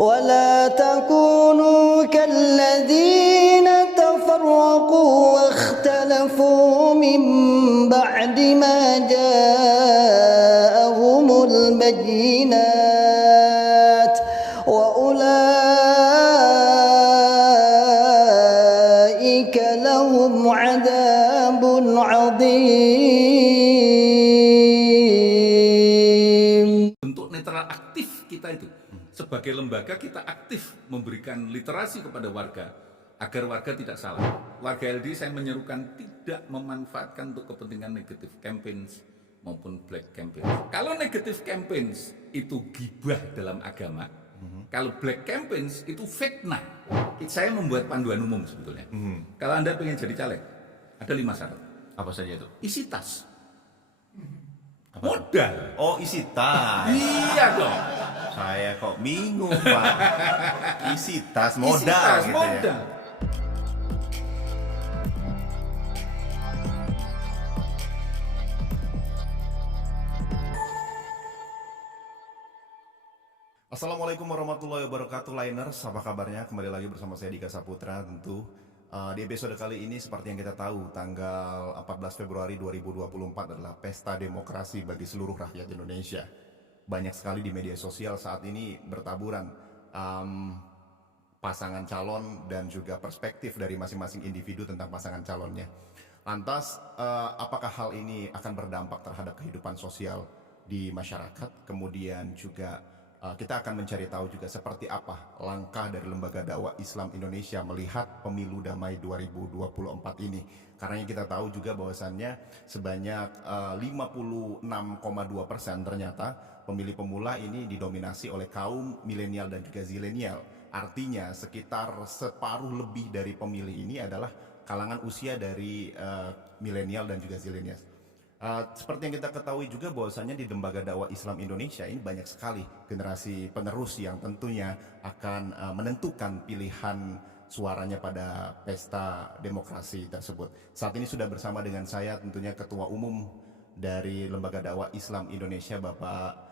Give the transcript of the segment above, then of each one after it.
ولا تكونوا كالذين تفرقوا واختلفوا من بعد ما جاءهم البينات وأولئك لهم عذاب عظيم. Bentuk netral aktif kita itu. Sebagai lembaga kita aktif memberikan literasi kepada warga agar warga tidak salah. Warga LD saya menyerukan tidak memanfaatkan untuk kepentingan negatif campaigns maupun black campaigns. Kalau negatif campaigns itu gibah dalam agama, kalau black campaigns itu fitnah. Saya membuat panduan umum sebetulnya. Kalau Anda pengen jadi caleg, ada 5 syarat. Apa saja itu? Isi tas. Apa? Modal. Oh, isi tas. Iya dong. Saya kok bingung, Pak. Isi tas modal, Isi tas, gitu modal. ya. Assalamualaikum warahmatullahi wabarakatuh, Liners. Apa kabarnya? Kembali lagi bersama saya Dika Saputra tentu. Di episode kali ini seperti yang kita tahu, tanggal 14 Februari 2024 adalah pesta demokrasi bagi seluruh rakyat Indonesia. Banyak sekali di media sosial saat ini bertaburan pasangan calon dan juga perspektif dari masing-masing individu tentang pasangan calonnya. Lantas, apakah hal ini akan berdampak terhadap kehidupan sosial di masyarakat? Kemudian juga kita akan mencari tahu juga seperti apa langkah dari Lembaga Dakwah Islam Indonesia melihat pemilu damai 2024 ini. Karena kita tahu juga bahwasannya sebanyak 56,2% ternyata pemilih pemula ini didominasi oleh kaum milenial dan juga zilenial. Artinya sekitar separuh lebih dari pemilih ini adalah kalangan usia dari milenial dan juga zilenial. Seperti yang kita ketahui juga bahwasannya di Lembaga Dakwah Islam Indonesia ini banyak sekali generasi penerus yang tentunya akan menentukan pilihan suaranya pada pesta demokrasi tersebut. Saat ini sudah bersama dengan saya tentunya Ketua Umum dari Lembaga Dakwah Islam Indonesia, Bapak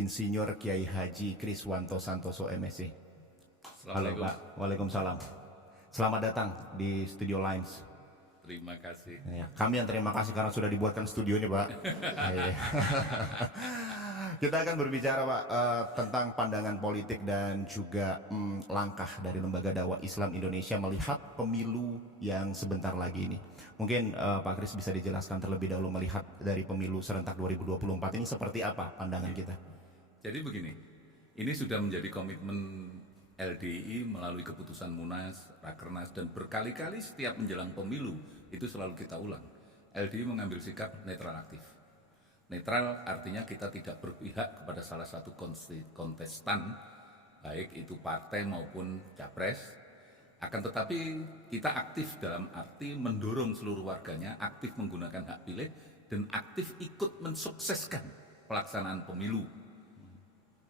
Insinyur Kiai Haji Kriswanto Santoso MSc. Halo Pak. Waalaikumsalam. Selamat datang di Studio Lines. Terima kasih. Ya, kami yang terima kasih karena sudah dibuatkan studio ini, Pak. Kita akan berbicara, Pak, tentang pandangan politik dan juga langkah dari Lembaga Dakwah Islam Indonesia melihat pemilu yang sebentar lagi ini. Mungkin Pak Kris bisa dijelaskan terlebih dahulu melihat dari pemilu serentak 2024 ini seperti apa pandangan kita? Jadi begini, ini sudah menjadi komitmen LDI melalui keputusan Munas, Rakernas, dan berkali-kali setiap menjelang pemilu itu selalu kita ulang. LDI mengambil sikap netral aktif. Netral artinya kita tidak berpihak kepada salah satu kontestan, baik itu partai maupun capres. Akan tetapi kita aktif dalam arti mendorong seluruh warganya aktif menggunakan hak pilih dan aktif ikut mensukseskan pelaksanaan pemilu.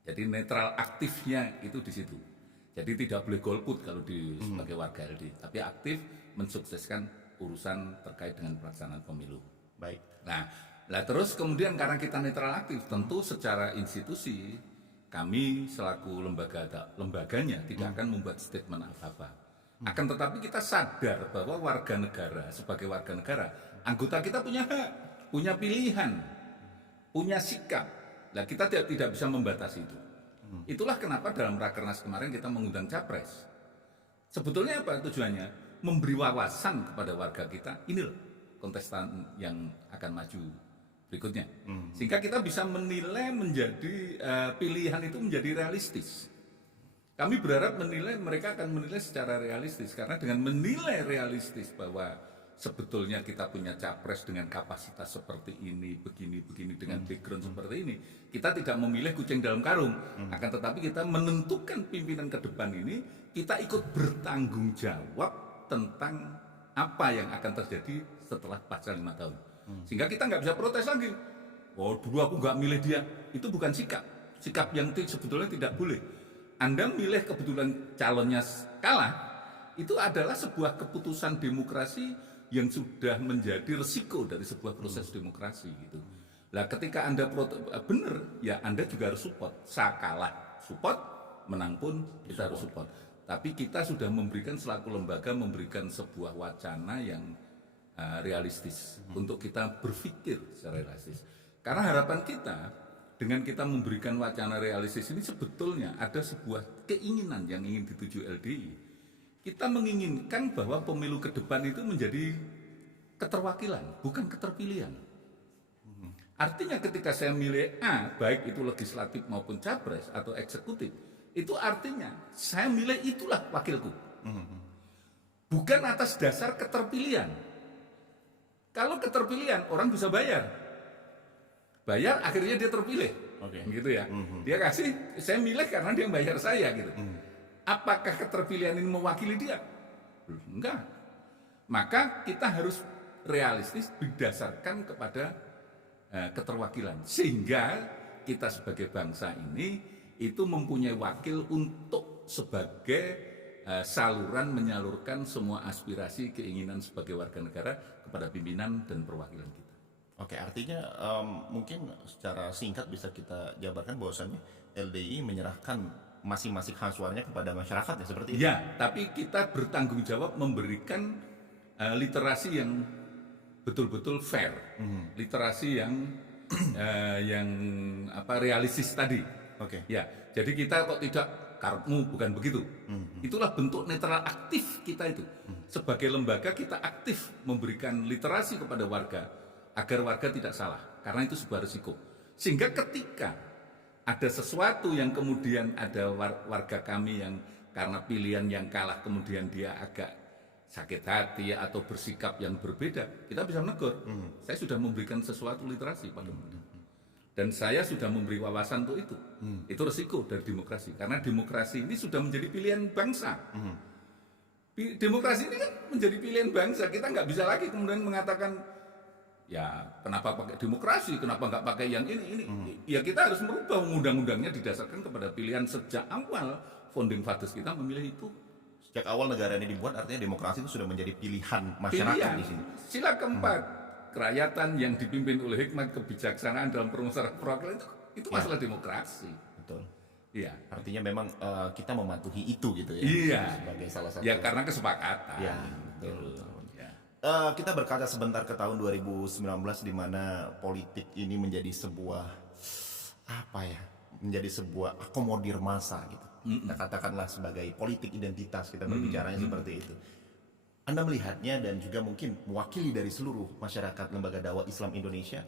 Jadi netral aktifnya itu di situ. Jadi tidak boleh golput kalau sebagai warga LD, tapi aktif mensukseskan urusan terkait dengan pelaksanaan pemilu. Baik. Nah, terus kemudian karena kita netral aktif, tentu secara institusi kami selaku lembaganya tidak akan membuat statement apa-apa. Akan tetapi kita sadar bahwa warga negara sebagai warga negara, anggota kita punya hak, punya pilihan, punya sikap. Nah, kita tidak bisa membatasi itu. Itulah kenapa dalam Rakernas kemarin kita mengundang capres. Sebetulnya apa tujuannya? Memberi wawasan kepada warga kita, ini loh kontestan yang akan maju berikutnya. Sehingga kita bisa menilai menjadi pilihan itu menjadi realistis. Kami berharap mereka akan menilai secara realistis, karena dengan menilai realistis bahwa sebetulnya kita punya capres dengan kapasitas seperti ini, begini dengan background seperti ini, kita tidak memilih kucing dalam karung, akan tetapi kita menentukan pimpinan ke depan ini, kita ikut bertanggung jawab tentang apa yang akan terjadi setelah pasca 5 tahun. Sehingga kita nggak bisa protes lagi. Oh, dulu aku nggak milih dia. Itu bukan sikap. Sikap yang sebetulnya tidak boleh. Anda milih kebetulan calonnya kalah, itu adalah sebuah keputusan demokrasi yang sudah menjadi resiko dari sebuah proses demokrasi gitu. Nah, ketika Anda benar, ya Anda juga harus support. Saya kalah, support. menang pun kita harus support. Tapi kita sudah memberikan selaku lembaga memberikan sebuah wacana yang realistis untuk kita berpikir secara realistis. Karena harapan kita dengan kita memberikan wacana realistis ini sebetulnya ada sebuah keinginan yang ingin dituju LDI. Kita menginginkan bahwa pemilu ke depan itu menjadi keterwakilan, bukan keterpilihan. Artinya ketika saya milih A, baik itu legislatif maupun capres atau eksekutif, itu artinya saya milih itulah wakilku. Bukan atas dasar keterpilihan. Kalau keterpilihan orang bisa bayar. Bayar akhirnya dia terpilih. Gitu ya. Dia kasih, saya milih karena dia bayar saya gitu. Apakah keterpilihan ini mewakili dia? Enggak. Maka kita harus realistis berdasarkan kepada keterwakilan. Sehingga kita sebagai bangsa ini itu mempunyai wakil untuk sebagai saluran menyalurkan semua aspirasi keinginan sebagai warga negara kepada pimpinan dan perwakilan kita. Oke, artinya mungkin secara singkat bisa kita jabarkan bahwasannya LDI menyerahkan masing-masing hak suaranya kepada masyarakat ya seperti itu. Ya, tapi kita bertanggung jawab memberikan literasi yang betul-betul fair, literasi yang realistis tadi. Oke. Ya, jadi kita kok tidak karepmu bukan begitu. Itulah bentuk netral aktif kita itu. Sebagai lembaga kita aktif memberikan literasi kepada warga agar warga tidak salah, karena itu sebuah risiko. Sehingga ketika ada sesuatu yang kemudian ada warga kami yang karena pilihan yang kalah kemudian dia agak sakit hati atau bersikap yang berbeda, kita bisa menegur. Saya sudah memberikan sesuatu literasi pada mereka. Dan saya sudah memberi wawasan untuk itu. Itu resiko dari demokrasi. Karena demokrasi ini sudah menjadi pilihan bangsa. Demokrasi ini kan menjadi pilihan bangsa. Kita nggak bisa lagi kemudian mengatakan, ya kenapa pakai demokrasi, kenapa nggak pakai yang ini. Ya kita harus merubah undang-undangnya didasarkan kepada pilihan sejak awal. Founding fathers kita memilih itu. Sejak awal negara ini dibuat, artinya demokrasi itu sudah menjadi pilihan masyarakat di sini. Sila keempat. Kerakyatan yang dipimpin oleh hikmat kebijaksanaan dalam permusyawaratan perwakilan itu masalah demokrasi. Betul. Iya. Artinya memang kita mematuhi itu gitu ya. Iya. Sebagai salah satu. Ya karena kesepakatan. Iya. Betul. Ya. Kita berkaca sebentar ke tahun 2019 di mana politik ini menjadi sebuah menjadi sebuah akomodir massa gitu. Kita katakanlah sebagai politik identitas, kita berbicaranya seperti itu. Anda melihatnya dan juga mungkin mewakili dari seluruh masyarakat lembaga dakwah Islam Indonesia,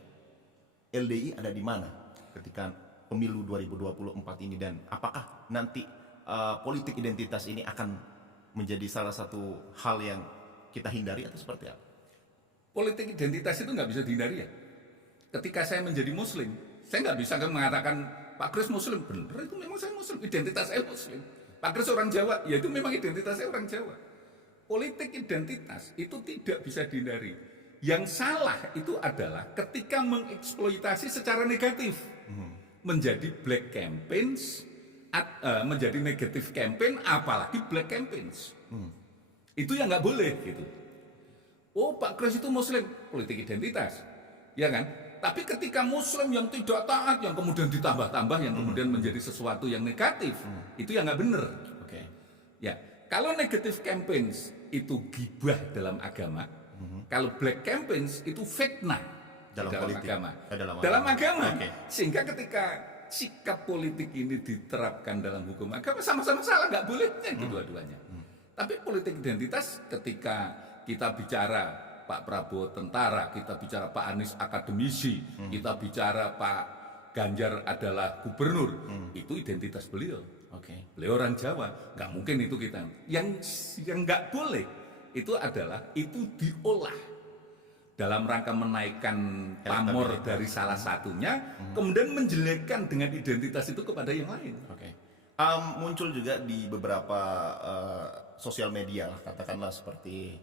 LDI ada di mana ketika pemilu 2024 ini, dan apakah nanti politik identitas ini akan menjadi salah satu hal yang kita hindari atau seperti apa? Politik identitas itu nggak bisa dihindari ya. Ketika saya menjadi Muslim, saya nggak bisa kan mengatakan Pak Kris Muslim, bener itu memang saya Muslim, identitas saya Muslim. Pak Kris orang Jawa, ya itu memang identitas saya orang Jawa. Politik identitas itu tidak bisa dihindari. Yang salah itu adalah ketika mengeksploitasi secara negatif, menjadi black campaigns, menjadi negatif campaign, apalagi black campaigns. Itu yang nggak boleh gitu. Oh Pak Kris itu Muslim, politik identitas, ya kan? Tapi ketika Muslim yang tidak taat, yang kemudian ditambah-tambah, yang kemudian menjadi sesuatu yang negatif, itu yang nggak benar. Oke. Ya, kalau negatif campaigns itu gibah dalam agama, kalau black campaigns itu fitnah dalam agama. Dalam agama. Okay. Sehingga ketika sikap politik ini diterapkan dalam hukum agama, sama-sama salah, nggak bolehnya kedua-duanya. Tapi politik identitas ketika kita bicara Pak Prabowo tentara, kita bicara Pak Anies akademisi, kita bicara Pak Ganjar adalah gubernur, itu identitas beliau. Beliau orang Jawa, nggak mungkin itu kita. Yang nggak boleh itu adalah itu diolah dalam rangka menaikkan pamor dari salah satunya, kemudian menjelekkan dengan identitas itu kepada yang lain. Muncul juga di beberapa sosial media lah, katakanlah seperti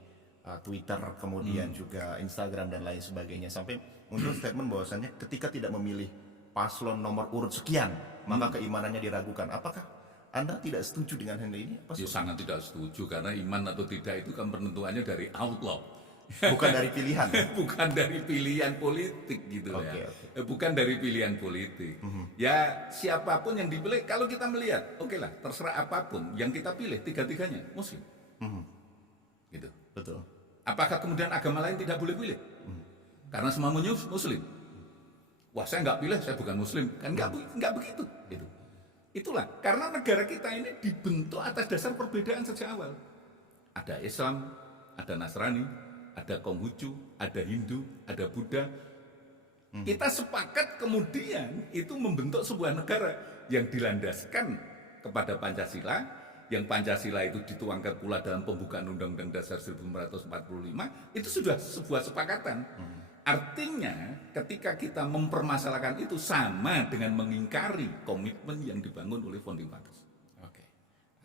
Twitter, kemudian juga Instagram dan lain sebagainya, sampai muncul statement bahwasannya ketika tidak memilih paslon nomor urut sekian, maka keimanannya diragukan. Apakah Anda tidak setuju dengan hal ini? Ya, sangat tidak setuju, karena iman atau tidak itu kan penentuannya dari Allah. Bukan dari pilihan. Bukan dari pilihan politik gitu Oke, ya. oke. Bukan dari pilihan politik. Ya siapapun yang dipilih, kalau kita melihat, oke lah, terserah apapun yang kita pilih, tiga-tiganya Muslim. Gitu. Betul. Apakah kemudian agama lain tidak boleh pilih? Karena semuanya Muslim. Wah, saya nggak pilih, saya bukan Muslim. Kan nggak begitu. Gitu. Itulah karena negara kita ini dibentuk atas dasar perbedaan sejak awal. Ada Islam, ada Nasrani, ada Konghucu, ada Hindu, ada Buddha. Kita sepakat kemudian itu membentuk sebuah negara yang dilandaskan kepada Pancasila, yang Pancasila itu dituangkan pula dalam pembukaan Undang-Undang Dasar 1945, itu sudah sebuah sepakatan. Artinya ketika kita mempermasalahkan itu sama dengan mengingkari komitmen yang dibangun oleh Founding Fathers. Oke.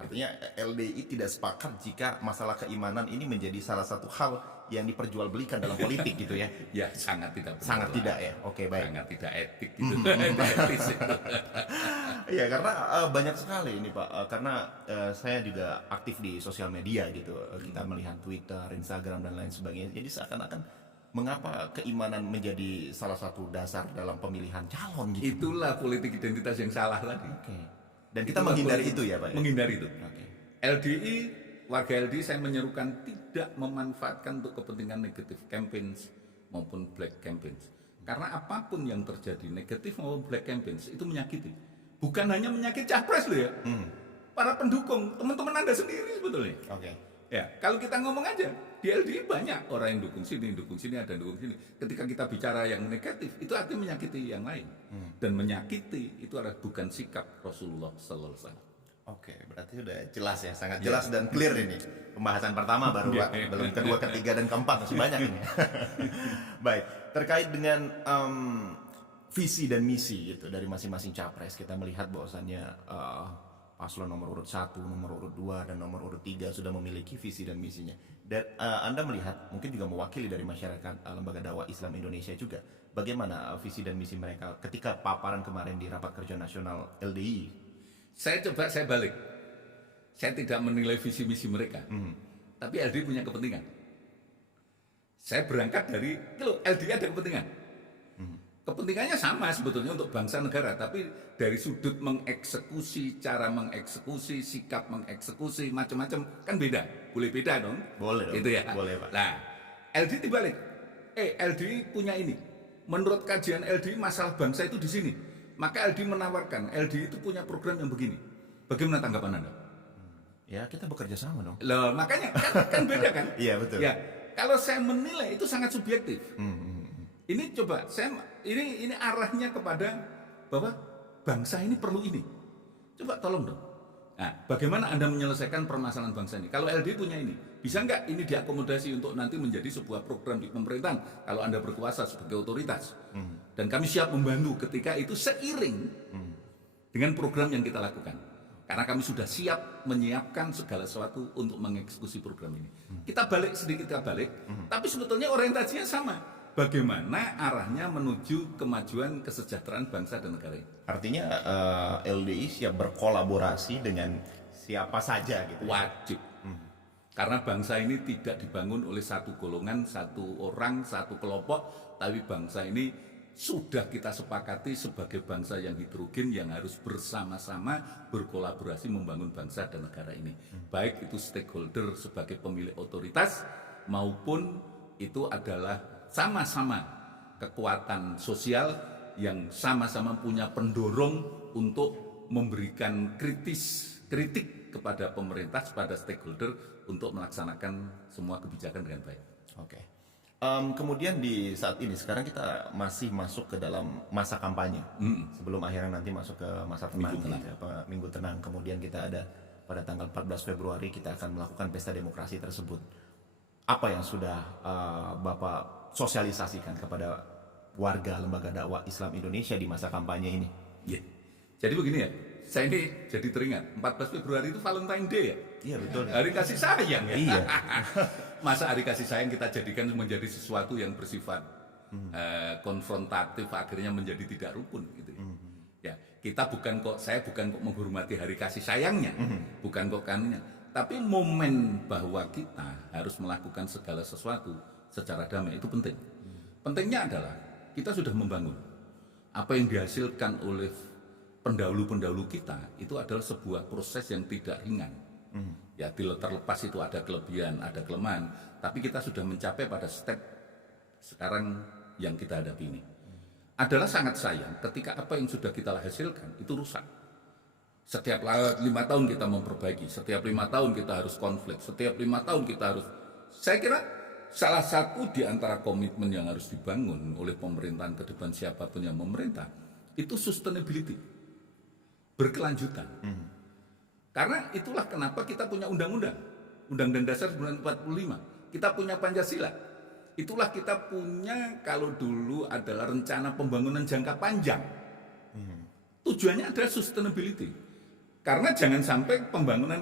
Artinya LDI tidak sepakat jika masalah keimanan ini menjadi salah satu hal yang diperjualbelikan dalam politik gitu ya. Ya sangat tidak benar. Sangat tidak ya. Oke, baik. Sangat tidak etik gitu. Tidak etis itu. Iya, karena banyak sekali ini Pak. Karena saya juga aktif di sosial media gitu. Kita melihat Twitter, Instagram dan lain sebagainya. Jadi seakan-akan mengapa keimanan menjadi salah satu dasar dalam pemilihan calon gitu. Itulah politik identitas yang salah tadi. Oke. Dan kita Itulah menghindari politik- itu ya Pak. Ya? Menghindari itu. Oke. LDI, warga LDI saya menyerukan tidak memanfaatkan untuk kepentingan negatif campaigns maupun black campaigns. Karena apapun yang terjadi, negatif maupun black campaigns, itu menyakiti. Bukan hanya menyakiti capres loh ya. Para pendukung, teman-teman Anda sendiri sebetulnya. Oke. Ya, kalau kita ngomong aja, di LDI banyak orang yang dukung sini, ada yang dukung sini. Ketika kita bicara yang negatif, itu artinya menyakiti yang lain. Dan menyakiti itu adalah bukan sikap Rasulullah Sallallahu Alaihi Wasallam. Oke, berarti udah jelas ya, sangat jelas dan clear ini. Pembahasan pertama baru Pak, belum kedua, ketiga dan keempat masih banyak ini. Baik, terkait dengan visi dan misi gitu dari masing-masing capres, kita melihat bahwasannya paslon nomor urut 1, nomor urut 2 dan nomor urut 3 sudah memiliki visi dan misinya. Dan Anda melihat mungkin juga mewakili dari masyarakat lembaga dakwah Islam Indonesia juga. Bagaimana visi dan misi mereka ketika paparan kemarin di rapat kerja nasional LDI? Saya balik. Saya tidak menilai visi misi mereka. Tapi LDI punya kepentingan. Saya berangkat dari, LDI ada kepentingan. Kepentingannya sama sebetulnya untuk bangsa negara, tapi dari sudut mengeksekusi, cara mengeksekusi, sikap mengeksekusi, macam-macam kan beda. Boleh beda dong? Boleh dong. Gitu ya. Boleh, Pak. Nah, LDI dibalik. LDI punya ini. Menurut kajian LDI masalah bangsa itu di sini. Maka LDI menawarkan, LDI itu punya program yang begini. Bagaimana tanggapan Anda? Ya, kita bekerja sama dong. Loh, makanya kan beda kan? Iya, betul. Ya, kalau saya menilai itu sangat subjektif. Ini coba ini arahnya kepada bahwa bangsa ini perlu ini. Coba tolong dong. Nah, bagaimana Anda menyelesaikan permasalahan bangsa ini? Kalau LDI punya ini, bisa nggak ini diakomodasi untuk nanti menjadi sebuah program di pemerintahan kalau Anda berkuasa sebagai otoritas? Dan kami siap membantu ketika itu seiring dengan program yang kita lakukan. Karena kami sudah siap menyiapkan segala sesuatu untuk mengeksekusi program ini. Kita balik, tapi sebetulnya orientasinya sama. Bagaimana arahnya menuju kemajuan kesejahteraan bangsa dan negara ini. Artinya LDI siap berkolaborasi dengan siapa saja gitu. Wajib. Karena bangsa ini tidak dibangun oleh satu golongan, satu orang, satu kelompok, tapi bangsa ini sudah kita sepakati sebagai bangsa yang heterogen yang harus bersama-sama berkolaborasi membangun bangsa dan negara ini. Baik itu stakeholder sebagai pemilik otoritas maupun itu adalah sama-sama kekuatan sosial yang sama-sama punya pendorong untuk memberikan kritik kepada pemerintah, kepada stakeholder untuk melaksanakan semua kebijakan dengan baik. Oke. Kemudian di saat ini sekarang kita masih masuk ke dalam masa kampanye sebelum akhirnya nanti masuk ke masa tenang, minggu tenang. Kemudian kita ada pada tanggal 14 Februari kita akan melakukan pesta demokrasi tersebut. Apa yang sudah Bapak sosialisasikan kepada warga lembaga dakwah Islam Indonesia di masa kampanye ini? Yeah. Jadi begini ya, saya ini jadi teringat 14 Februari itu Valentine Day ya. Iya betul. Hari kasih sayang ya. Iya. Masa hari kasih sayang kita jadikan menjadi sesuatu yang bersifat konfrontatif, akhirnya menjadi tidak rukun gitu. Ya, saya bukan kok menghormati hari kasih sayangnya, bukan kok kanunya, tapi momen bahwa kita harus melakukan segala sesuatu secara damai itu penting. Pentingnya adalah kita sudah membangun apa yang dihasilkan oleh pendahulu-pendahulu kita itu adalah sebuah proses yang tidak ringan. Ya, terlepas itu ada kelebihan, ada kelemahan, tapi kita sudah mencapai pada step sekarang yang kita hadapi ini. Adalah sangat sayang ketika apa yang sudah kita hasilkan itu rusak. Setiap 5 tahun kita memperbaiki, setiap 5 tahun kita harus konflik, setiap 5 tahun kita harus. Saya kira salah satu di antara komitmen yang harus dibangun oleh pemerintahan ke depan siapapun yang memerintah itu sustainability, berkelanjutan. Karena itulah kenapa kita punya undang-undang dasar 1945, kita punya Pancasila. Itulah kita punya, kalau dulu adalah rencana pembangunan jangka panjang. Tujuannya adalah sustainability. Karena jangan sampai pembangunan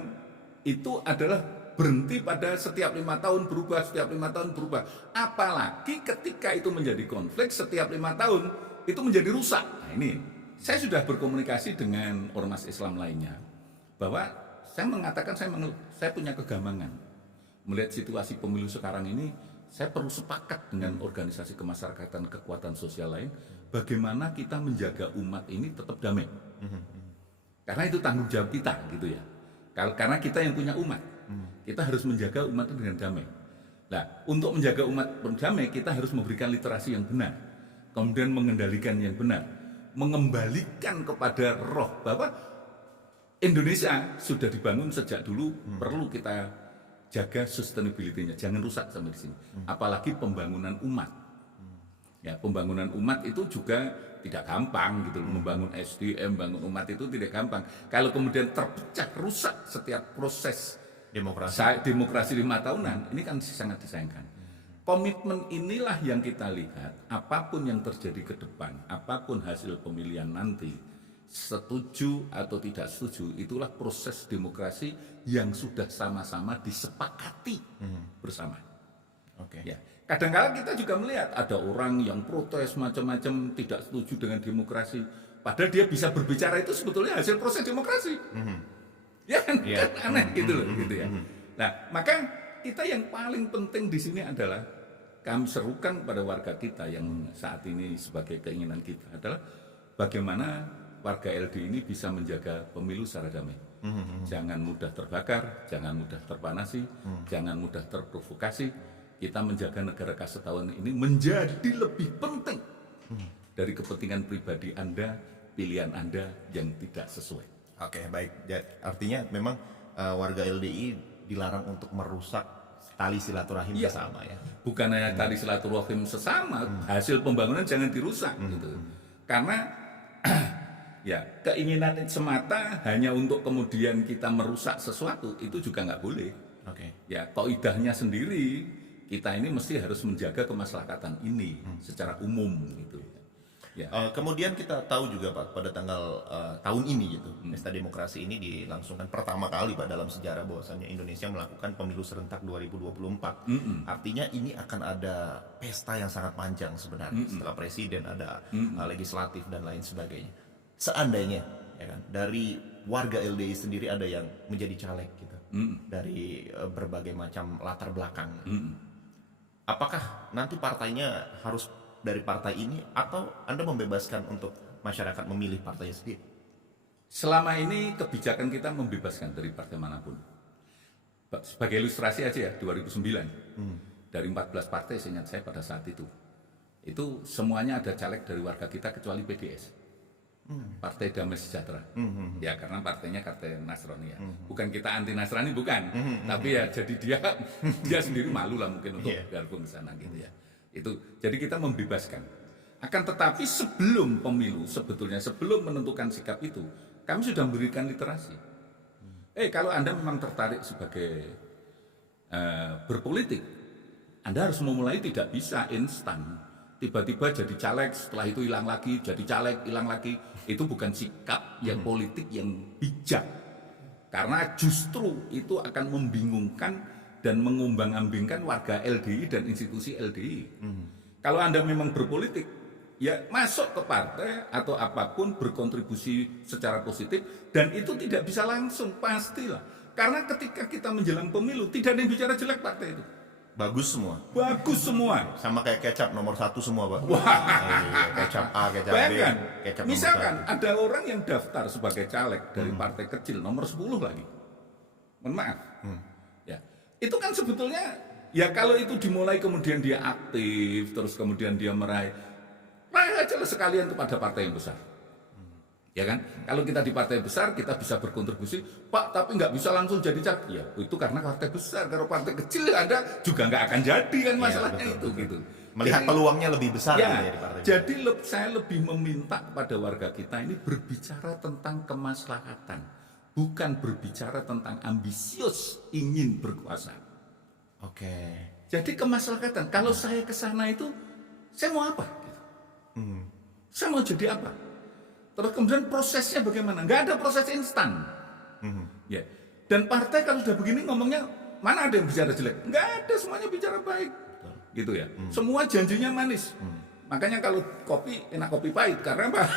itu adalah berhenti pada setiap 5 tahun berubah, setiap 5 tahun berubah. Apalagi ketika itu menjadi konflik, setiap 5 tahun itu menjadi rusak. Nah ini, saya sudah berkomunikasi dengan ormas Islam lainnya, bahwa saya mengatakan saya punya kegamangan melihat situasi pemilu sekarang ini. Saya perlu sepakat dengan organisasi kemasyarakatan, kekuatan sosial lain, bagaimana kita menjaga umat ini tetap damai. Karena itu tanggung jawab kita, gitu ya. Karena kita yang punya umat, kita harus menjaga umat itu dengan damai. Nah, untuk menjaga umat damai, kita harus memberikan literasi yang benar, kemudian mengendalikan yang benar, mengembalikan kepada roh bahwa Indonesia sudah dibangun sejak dulu, perlu kita jaga sustainability-nya, jangan rusak sampai di sini. Apalagi pembangunan umat. Ya, pembangunan umat itu juga tidak gampang gitu. Membangun SDM, membangun umat itu tidak gampang. Kalau kemudian terpecah, rusak setiap proses demokrasi 5 tahunan, ini kan sangat disayangkan. Komitmen inilah yang kita lihat, apapun yang terjadi ke depan, apapun hasil pemilihan nanti, setuju atau tidak setuju, itulah proses demokrasi yang sudah sama-sama disepakati bersama. Ya. Kadang-kadang kita juga melihat ada orang yang protes macam-macam, tidak setuju dengan demokrasi, padahal dia bisa berbicara itu sebetulnya hasil proses demokrasi. Ya kan, kan aneh gitu loh, gitu ya. Nah, maka kita yang paling penting di sini adalah kami serukan pada warga kita yang saat ini sebagai keinginan kita adalah bagaimana warga LD ini bisa menjaga pemilu secara damai. Jangan mudah terbakar, jangan mudah terpanasi, jangan mudah terprovokasi. Kita menjaga negara Kasetahuan ini menjadi lebih penting dari kepentingan pribadi Anda, pilihan Anda yang tidak sesuai. Oke, baik. Artinya memang warga LDI dilarang untuk merusak tali silaturahim bersama ya. Bukan hanya tali silaturahim sesama, hasil pembangunan jangan dirusak gitu. Karena ya, keinginan semata hanya untuk kemudian kita merusak sesuatu itu juga nggak boleh. Ya, kaidahnya sendiri kita ini mesti harus menjaga kemaslahatan ini secara umum gitu. Ya. Kemudian kita tahu juga Pak, pada tanggal tahun ini gitu, Pesta Demokrasi ini dilangsungkan pertama kali Pak dalam sejarah bahwasannya Indonesia melakukan pemilu serentak 2024. Artinya ini akan ada pesta yang sangat panjang sebenarnya. Setelah presiden ada legislatif dan lain sebagainya. Seandainya ya kan, dari warga LDI sendiri ada yang menjadi caleg gitu, dari berbagai macam latar belakang. Apakah nanti partainya harus dari partai ini atau Anda membebaskan untuk masyarakat memilih partainya sendiri? Selama ini kebijakan kita membebaskan dari partai manapun. Sebagai ilustrasi aja ya, 2009 dari 14 partai seingat saya pada saat itu semuanya ada caleg dari warga kita kecuali PDS, Partai Damai Sejahtera. Ya karena partainya Partai Nasrani ya. Bukan kita anti Nasrani, bukan. Tapi ya jadi dia sendiri malu lah mungkin untuk gabung ke sana gitu ya. Itu jadi kita membebaskan. Akan tetapi sebelum pemilu, sebetulnya sebelum menentukan sikap itu, kami sudah memberikan literasi. Kalau Anda memang tertarik sebagai berpolitik, Anda harus memulai, tidak bisa instan. Tiba-tiba jadi caleg, setelah itu hilang lagi, jadi caleg, hilang lagi. Itu bukan sikap yang politik yang bijak. Karena justru itu akan membingungkan dan mengumbang-ambingkan warga LDI dan institusi LDI. Kalau Anda memang berpolitik, ya masuk ke partai atau apapun, berkontribusi secara positif, dan itu tidak bisa langsung, pastilah. Karena ketika kita menjelang pemilu, tidak ada yang bicara jelek partai itu. Bagus semua. Bagus semua. Sama kayak kecap nomor 1 semua, Pak. Wah, Iya, kecap A, kecap B, bayangkan, kecap nomor misalkan 1. ada orang yang daftar sebagai caleg dari partai kecil nomor 10 lagi. Mohon maaf. Ya. Itu kan sebetulnya ya kalau itu dimulai kemudian dia aktif, terus kemudian dia meraih aja lah sekalian kepada partai yang besar. Ya kan? Kalau kita di partai besar kita bisa berkontribusi, Pak, tapi nggak bisa langsung jadi caleg. Ya, itu karena partai besar. Kalau partai kecil Anda juga nggak akan jadi kan masalahnya betul, itu betul. gitu. Melihat Jadi, peluangnya lebih besar ya, gitu ya di partai. jadi saya lebih meminta kepada warga kita ini berbicara tentang kemaslahatan, bukan berbicara tentang ambisius ingin berkuasa. Oke. Jadi kemaslahatan. Kalau saya ke sana itu, saya mau apa? Gitu. Saya mau jadi apa? Terus kemudian prosesnya bagaimana? Nggak ada proses instan. Ya. Dan partai kalau sudah begini ngomongnya, mana ada yang bicara jelek? Nggak ada, semuanya bicara baik. Gitu ya. Semua janjinya manis. Makanya kalau kopi, enak kopi pahit. Karena apa?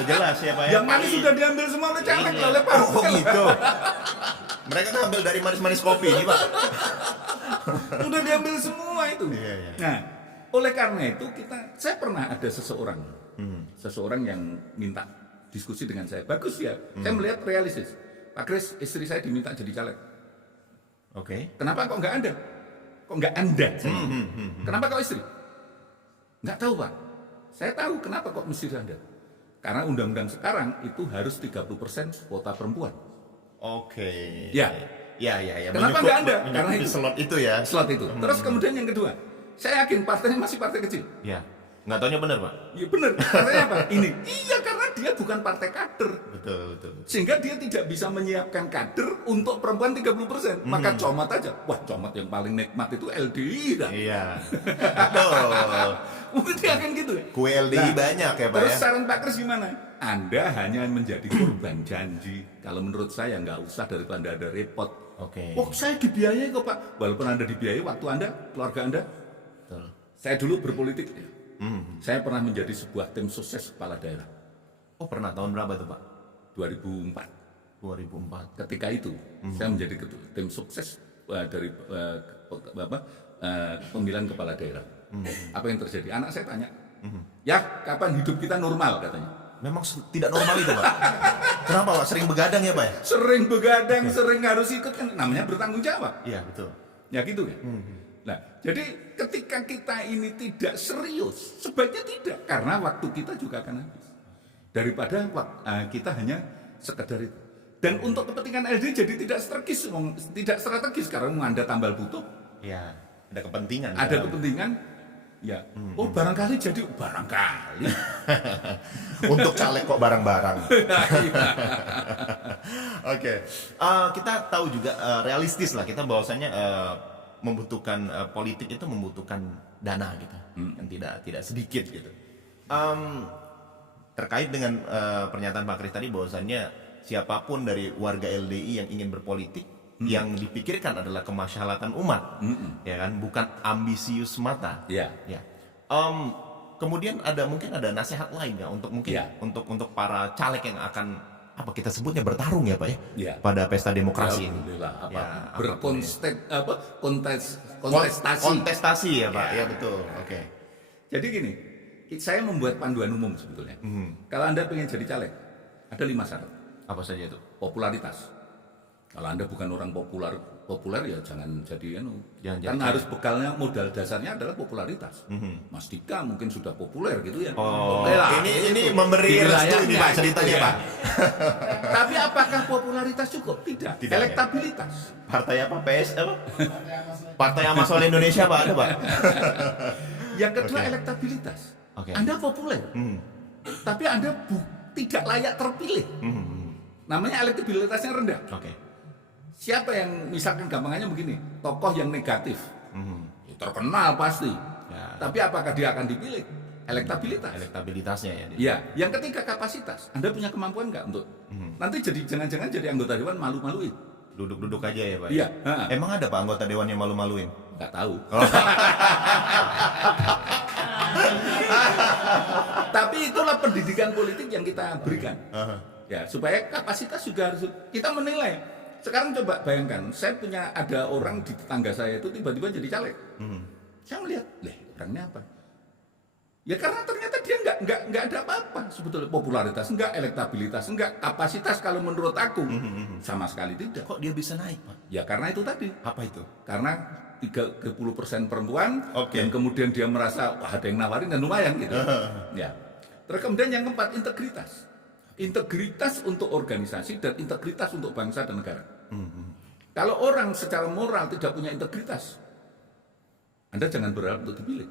Udah jelas ya, Pak. Yang manis sudah diambil semua oleh caleg, oleh partai. Oh gitu. Mereka ngambil dari manis-manis kopi ini, Pak. Sudah diambil semua itu. Iya, iya. Nah, oleh karena itu saya pernah ada seseorang yang minta diskusi dengan saya. Bagus ya, saya melihat realistis. Pak Kris, istri saya diminta jadi caleg. Oke. Kenapa kok nggak Anda? Kok nggak Anda? Kenapa kok istri? Nggak tahu Pak. Saya tahu kenapa kok mesti Anda. Karena undang-undang sekarang itu harus 30% kuota perempuan. Oke. Ya. Ya. Kenapa nggak Anda? Karena itu. Slot itu ya. Slot itu. Terus kemudian yang kedua, saya yakin partainya masih partai kecil. Ya. Nggak taunya benar, Pak. Iya benar. Karena apa? Iya karena dia bukan partai kader. Betul. Sehingga dia tidak bisa menyiapkan kader untuk perempuan 30%. Maka comot aja. Wah, comot yang paling nikmat itu LDI dah. Iya. Betul. Mungkin dia akan gitu ya. Kue LDI banyak ya, Pak Terus ya. saran Pak Kris gimana? Anda hanya menjadi korban janji. Kalau menurut saya nggak usah daripada Anda repot. Oke. Oh, saya dibiayai kok Pak. Walaupun Anda dibiayai, waktu Anda, keluarga Anda. Betul. Saya dulu berpolitik. Saya pernah menjadi sebuah tim sukses kepala daerah. Oh, pernah tahun berapa tuh, Pak? 2004. 2004. Ketika itu saya menjadi tim sukses dari pemilihan kepala daerah. Apa yang terjadi? Anak saya tanya, ya kapan hidup kita normal katanya. Memang tidak normal itu, Pak. Kenapa, Pak? Sering begadang ya, Pak? Sering begadang, sering harus ikut kan namanya bertanggung jawab. Iya, betul. Ya gitu ya. Nah, jadi ketika kita ini tidak serius, sebaiknya tidak karena waktu kita juga akan habis. Daripada kita hanya sekedar itu. Dan untuk kepentingan LD jadi tidak strategis karena Anda tambal butuh. Iya, ada kepentingan. Ada kepentingan. Ya. Oh, barangkali jadi barangkali. Untuk caleg kok barang-barang. Oke. Kita tahu juga realistis lah kita bahwasanya membutuhkan politik itu membutuhkan dana gitu. Yang tidak sedikit gitu. Terkait dengan pernyataan Pak Kris tadi bahwasannya siapapun dari warga LDI yang ingin berpolitik yang dipikirkan adalah kemaslahatan umat, ya kan, bukan ambisius semata. Ya. Ya. Kemudian mungkin ada nasihat lain ya untuk mungkin Ya. untuk para caleg yang akan apa kita sebutnya bertarung ya Pak ya, Ya. pada pesta demokrasi ini. Alhamdulillah, Ya, kontestasi. Kontestasi ya Pak, ya betul. Oke. Jadi gini, saya membuat panduan umum sebetulnya. Kalau Anda ingin jadi caleg, ada 5 syarat. Apa saja itu? Popularitas. Kalau Anda bukan orang populer ya jangan jadi Jangan kan jadi harus bekalnya modal dasarnya adalah popularitas. Mas Dika mungkin sudah populer gitu ya. Oh, Oke lah, ini itu. memberi Di restu wilayahnya ini Pak gitu ceritanya ya. Pak. Tapi apakah popularitas cukup? Tidak. Tidak, Elektabilitas. Partai apa? PS apa? Partai Amasol Indonesia Pak ada Pak. Yang kedua Oke. elektabilitas. Oke. Anda populer, tapi Anda tidak layak terpilih. Namanya elektabilitasnya rendah. Oke. Siapa yang misalkan gampangannya begini, tokoh yang negatif, ya terkenal pasti. Ya. Tapi apakah dia akan dipilih? Elektabilitas. Elektabilitasnya ya. Ya, yang ketiga kapasitas. Anda punya kemampuan nggak untuk nanti jangan-jangan jadi anggota dewan malu-maluin? Duduk-duduk aja ya Pak. Iya. Emang ada Pak anggota dewan yang malu-maluin? Nggak tahu. Tapi itulah pendidikan politik yang kita berikan. Ya, supaya kapasitas juga harus kita menilai sekarang coba bayangkan, saya punya ada orang di tetangga saya itu tiba-tiba jadi caleg. Saya melihat, orangnya apa? Ya karena ternyata dia nggak ada apa-apa sebetulnya, popularitas enggak, elektabilitas enggak, kapasitas kalau menurut aku sama sekali tidak. Kok dia bisa naik, Pak? Ya karena itu tadi. Apa itu? Karena 30% perempuan, Oke. dan kemudian dia merasa wah ada yang nawarin dan lumayan gitu. Ya. Terus kemudian yang keempat, integritas. Integritas untuk organisasi dan integritas untuk bangsa dan negara. Kalau orang secara moral tidak punya integritas, Anda jangan berharap untuk dipilih.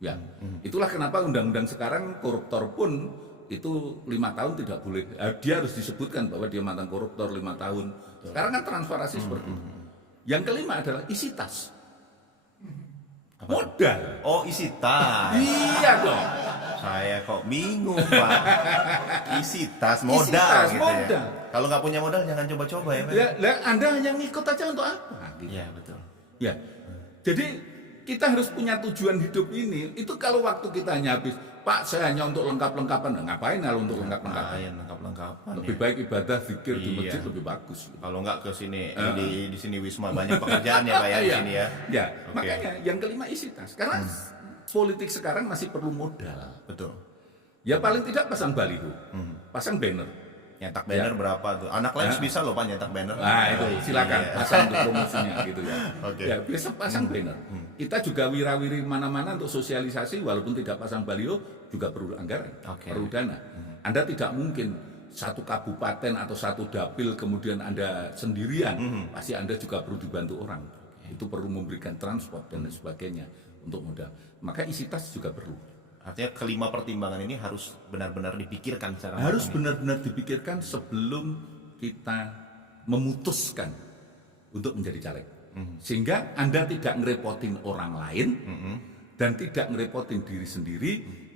Ya, itulah kenapa undang-undang sekarang koruptor pun itu 5 tahun tidak boleh. Dia harus disebutkan bahwa dia mantan koruptor 5 tahun. Sekarang kan transparansi seperti itu. Yang kelima adalah isi tas. Modal. Oh, isi tas. Iya dong. Saya kok bingung, Pak. Isi tas modal Isi tas, gitu modal. ya. Kalau nggak punya modal jangan coba-coba ya, Pak. Ya, Anda hanya ngikut aja untuk apa? Gitu. Iya, betul. Ya, jadi kita harus punya tujuan hidup ini. Itu kalau waktu kita hanya habis, Pak saya hanya untuk lengkap-lengkapan. Nah, ngapain kalau untuk lengkap-lengkapan? Lengkap-lengkapan. Lebih Ya. baik ibadah zikir di Iya. masjid lebih bagus. Kalau nggak ke sini di sini Wisma banyak pekerjaan ya, Pak ya di Iya. sini ya. Ya, Oke. makanya yang kelima isi tas. Karena politik sekarang masih perlu modal. Betul. Ya paling tidak pasang baliho, pasang banner. Nyetak banner berapa tuh? Anak lain bisa loh, Pak, nyetak banner. Nah itu silakan Iya. pasang untuk promosinya gitu ya. Oke. Ya biasa pasang banner. Kita juga wirawiri mana-mana untuk sosialisasi walaupun tidak pasang baliho juga perlu anggaran, Oke. perlu dana. Anda tidak mungkin satu kabupaten atau satu dapil kemudian Anda sendirian, pasti Anda juga perlu dibantu orang. Itu perlu memberikan transport dan sebagainya untuk modal. Maka isi tas juga perlu. Artinya kelima pertimbangan ini harus benar-benar dipikirkan secara Harus matang, ya? benar-benar dipikirkan sebelum kita memutuskan untuk menjadi caleg. Sehingga Anda tidak ngerepotin orang lain dan tidak ngerepotin diri sendiri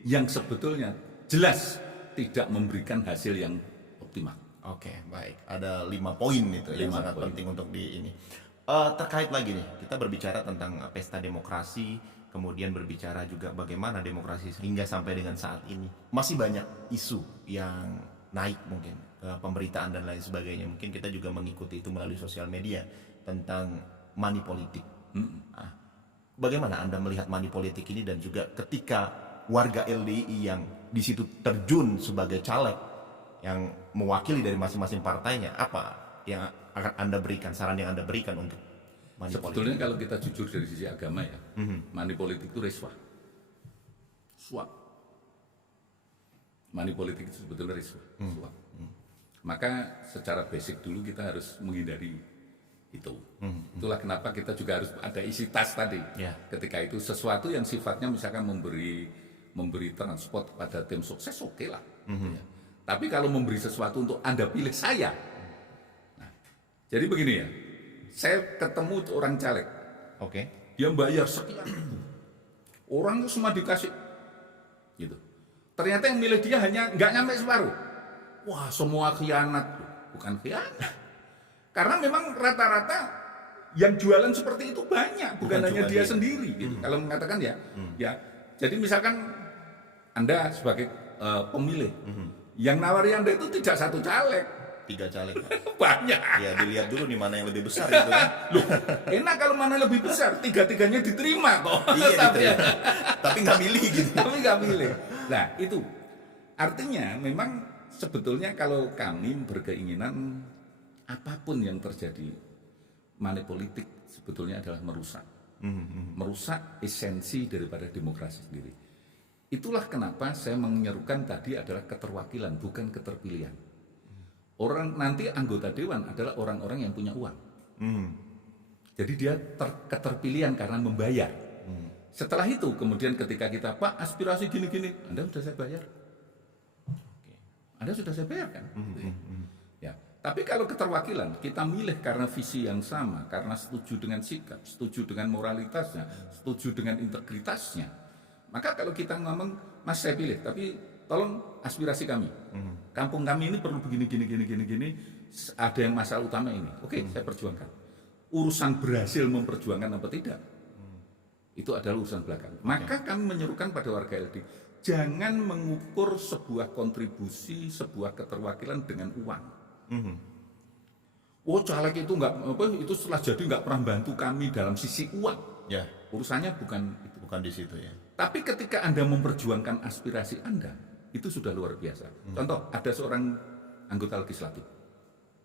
yang sebetulnya jelas tidak memberikan hasil yang optimal. Oke, baik. Ada 5 poin itu yang 5 sangat poin. penting untuk di ini. Terkait lagi nih, kita berbicara tentang pesta demokrasi, kemudian berbicara juga bagaimana demokrasi hingga sampai dengan saat ini. Masih banyak isu yang naik mungkin ke pemberitaan dan lain sebagainya. Mungkin kita juga mengikuti itu melalui sosial media tentang money politik. Nah, bagaimana Anda melihat money politik ini dan juga ketika warga LDI yang di situ terjun sebagai caleg yang mewakili dari masing-masing partainya, apa yang akan Anda berikan, saran yang Anda berikan untuk money Sebetulnya politik? kalau kita jujur dari sisi agama ya, money politik itu riswah, suap. Money politik itu sebetulnya riswah, suap. Maka secara basic dulu kita harus menghindari itu. Itulah kenapa kita juga harus ada isi tas tadi. Ya. Ketika itu sesuatu yang sifatnya misalkan memberi transport pada tim sukses, oke lah. Ya. Tapi kalau memberi sesuatu untuk Anda pilih saya, nah, jadi begini ya. Saya ketemu orang caleg, Oke. dia bayar sekian, orang itu semua dikasih, gitu. Ternyata yang milih dia hanya nggak nyampe separuh. Wah, semua khianat, bukan khianat. Karena memang rata-rata yang jualan seperti itu banyak, bukan hanya cuma dia dia. sendiri. Gitu. Kalau mengatakan ya, ya. Jadi misalkan Anda sebagai pemilih, yang nawari Anda itu tidak satu caleg, 3 caleg. banyak. Ya dilihat dulu nih mana yang lebih besar gitu kan. Loh, enak kalau mana lebih besar, tiga-tiganya diterima kok. Iya Tapi- diterima. Tapi nggak milih gitu. Tapi nggak milih. Nah itu artinya memang sebetulnya kalau kami berkeinginan apapun yang terjadi, money politik sebetulnya adalah merusak esensi daripada demokrasi sendiri. Itulah kenapa saya menyerukan tadi adalah keterwakilan, bukan keterpilihan. Orang nanti anggota dewan adalah orang-orang yang punya uang. Jadi dia keterpilihan karena membayar. Setelah itu kemudian ketika kita, Pak aspirasi gini-gini, Anda sudah saya bayar. Anda sudah saya bayar kan? Ya. Tapi kalau keterwakilan, kita milih karena visi yang sama, karena setuju dengan sikap, setuju dengan moralitasnya, setuju dengan integritasnya. Maka kalau kita ngomong, Mas saya pilih, tapi tolong aspirasi kami. Kampung kami ini perlu begini, gini. Ada yang masalah utama ini. Oke, saya perjuangkan. Urusan berhasil memperjuangkan apa tidak, itu adalah urusan belakang. Maka kami menyerukan pada warga LD, jangan mengukur sebuah kontribusi, sebuah keterwakilan dengan uang. Oh caleg itu nggak apa itu setelah jadi nggak pernah bantu kami dalam sisi uang. Ya, Urusannya bukan itu. bukan di situ ya. Tapi ketika Anda memperjuangkan aspirasi Anda, itu sudah luar biasa. Contoh, ada seorang anggota legislatif.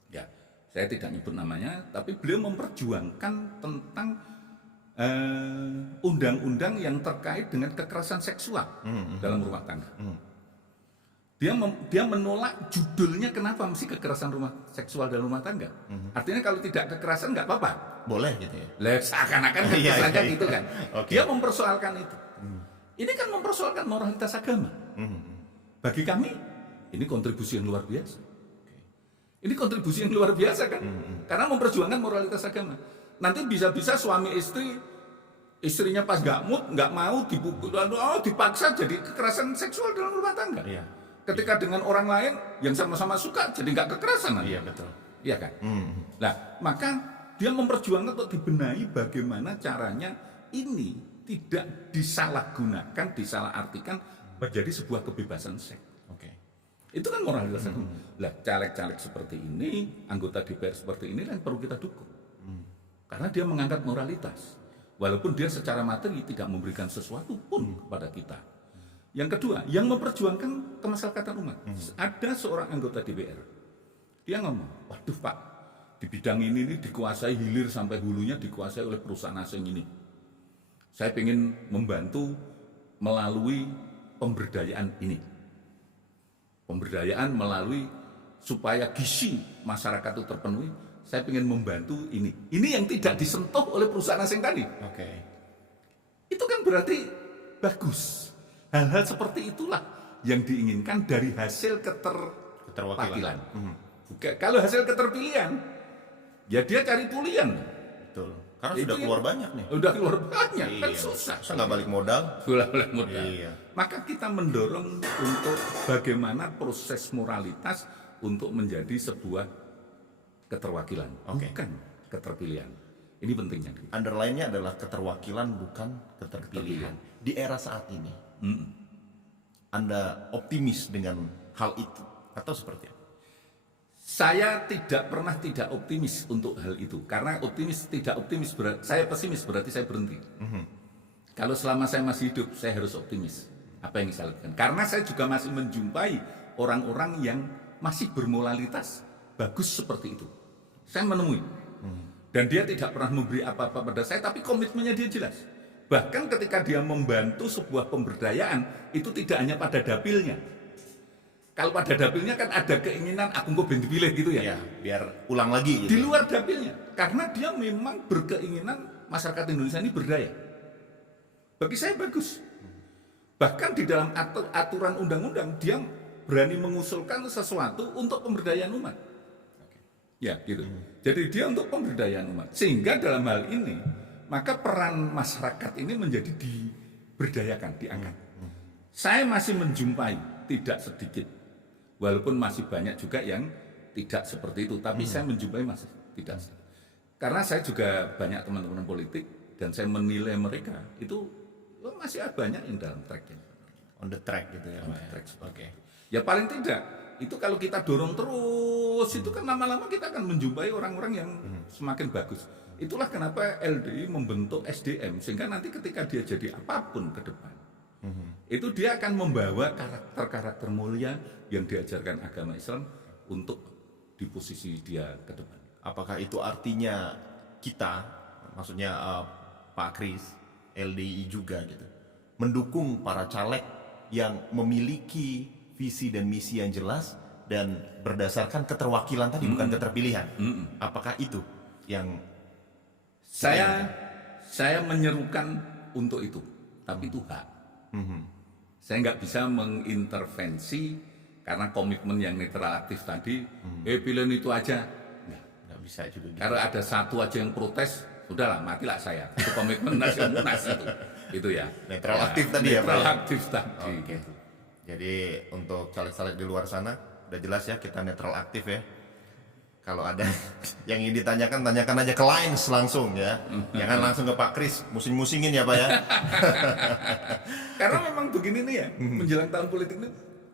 Ya, saya tidak nyebut namanya, tapi beliau memperjuangkan tentang undang-undang yang terkait dengan kekerasan seksual dalam rumah tangga. Dia menolak judulnya kenapa mesti kekerasan rumah seksual dalam rumah tangga. Artinya kalau tidak kekerasan nggak apa-apa. Boleh gitu ya. Lah seakan-akan Iya, saja iya. gitu kan. Oke. Dia mempersoalkan itu. Ini kan mempersoalkan moralitas agama. Bagi kami ini kontribusi yang luar biasa. Ini kontribusi yang luar biasa kan? Karena memperjuangkan moralitas agama. Nanti bisa-bisa suami istri, istrinya pas nggak mood, nggak mau dipukul, dipaksa jadi kekerasan seksual dalam rumah tangga. Iya. Ketika dengan orang lain yang sama-sama suka jadi nggak kekerasan. Iya betul. Iya kan? Nah, maka dia memperjuangkan untuk dibenahi bagaimana caranya ini tidak disalahgunakan, disalahartikan menjadi sebuah kebebasan seks. Oke. Itu kan moralitas agama. Lah, caleg-caleg seperti ini, anggota DPR seperti ini yang perlu kita dukung. Karena dia mengangkat moralitas. Walaupun dia secara materi tidak memberikan sesuatu pun kepada kita. Yang kedua, yang memperjuangkan kemaslahatan umat. Ada seorang anggota DPR. Dia ngomong, waduh Pak, di bidang ini dikuasai hilir sampai hulunya dikuasai oleh perusahaan asing ini. Saya ingin membantu melalui pemberdayaan ini. Pemberdayaan melalui supaya gizi masyarakat itu terpenuhi, saya ingin membantu ini. Ini yang tidak disentuh oleh perusahaan asing tadi. Oke. Itu kan berarti bagus. Hal-hal seperti itulah yang diinginkan dari hasil keterwakilan. Kalau hasil keterpilihan, ya dia cari pulian. Betul. Karena Itu sudah ya. keluar banyak nih. Udah keluar banyak, kan Iya. susah. Saya nggak balik modal. Balik modal. Iya. Maka kita mendorong untuk bagaimana proses moralitas untuk menjadi sebuah keterwakilan, Oke. bukan keterpilihan. Ini pentingnya. Underline-nya adalah keterwakilan bukan keterpilihan. Di era saat ini, Anda optimis dengan hal itu atau seperti apa? Saya tidak pernah tidak optimis untuk hal itu. Karena tidak optimis berarti saya pesimis, berarti saya berhenti. Kalau selama saya masih hidup, saya harus optimis. Apa yang saya lakukan? Karena saya juga masih menjumpai orang-orang yang masih bermoralitas bagus seperti itu. Saya menemui. Dan dia tidak pernah memberi apa-apa pada saya, tapi komitmennya dia jelas. Bahkan ketika dia membantu sebuah pemberdayaan, itu tidak hanya pada dapilnya. Kalau pada dapilnya kan ada keinginan aku kok ben dipilih gitu ya. Ya, biar ulang lagi gitu. Di luar dapilnya, karena dia memang berkeinginan masyarakat Indonesia ini berdaya. Bagi saya bagus. Bahkan di dalam aturan undang-undang dia berani mengusulkan sesuatu untuk pemberdayaan umat. Ya, gitu. Jadi dia untuk pemberdayaan umat. Sehingga dalam hal ini maka peran masyarakat ini menjadi diberdayakan, diangkat. Saya masih menjumpai tidak sedikit, walaupun masih banyak juga yang tidak seperti itu, tapi saya menjumpai masih tidak sedikit. Karena saya juga banyak teman-teman politik dan saya menilai mereka itu masih banyak yang dalam track yang On the track gitu ya. on Pak, the ya. track. Oke. Ya paling tidak itu kalau kita dorong terus itu kan lama-lama kita akan menjumpai orang-orang yang semakin bagus. Itulah kenapa LDI membentuk SDM sehingga nanti ketika dia jadi apapun ke depan itu dia akan membawa karakter-karakter mulia yang diajarkan agama Islam untuk di posisi dia ke depan. Apakah itu artinya kita, maksudnya Pak Kris, LDI juga gitu, mendukung para caleg yang memiliki visi dan misi yang jelas dan berdasarkan keterwakilan tadi, bukan keterpilihan? Apakah itu yang Saya menyerukan untuk itu, tapi itu hak. Saya nggak bisa mengintervensi karena komitmen yang netral aktif tadi, pilihan itu aja. nggak bisa juga gitu? Kalau ada satu aja yang protes, sudahlah matilah saya. Itu komitmen nasional itu ya. Netral aktif tadi ya, Pak, Netral ya? aktif tadi. Oke. Jadi untuk caleg-caleg di luar sana udah jelas ya, kita netral aktif ya. Kalau ada yang ingin ditanyakan, tanyakan aja ke Lines langsung ya. Jangan langsung ke Pak Kris, musing-musingin ya Pak ya. Karena memang begini nih ya, menjelang tahun politik ini,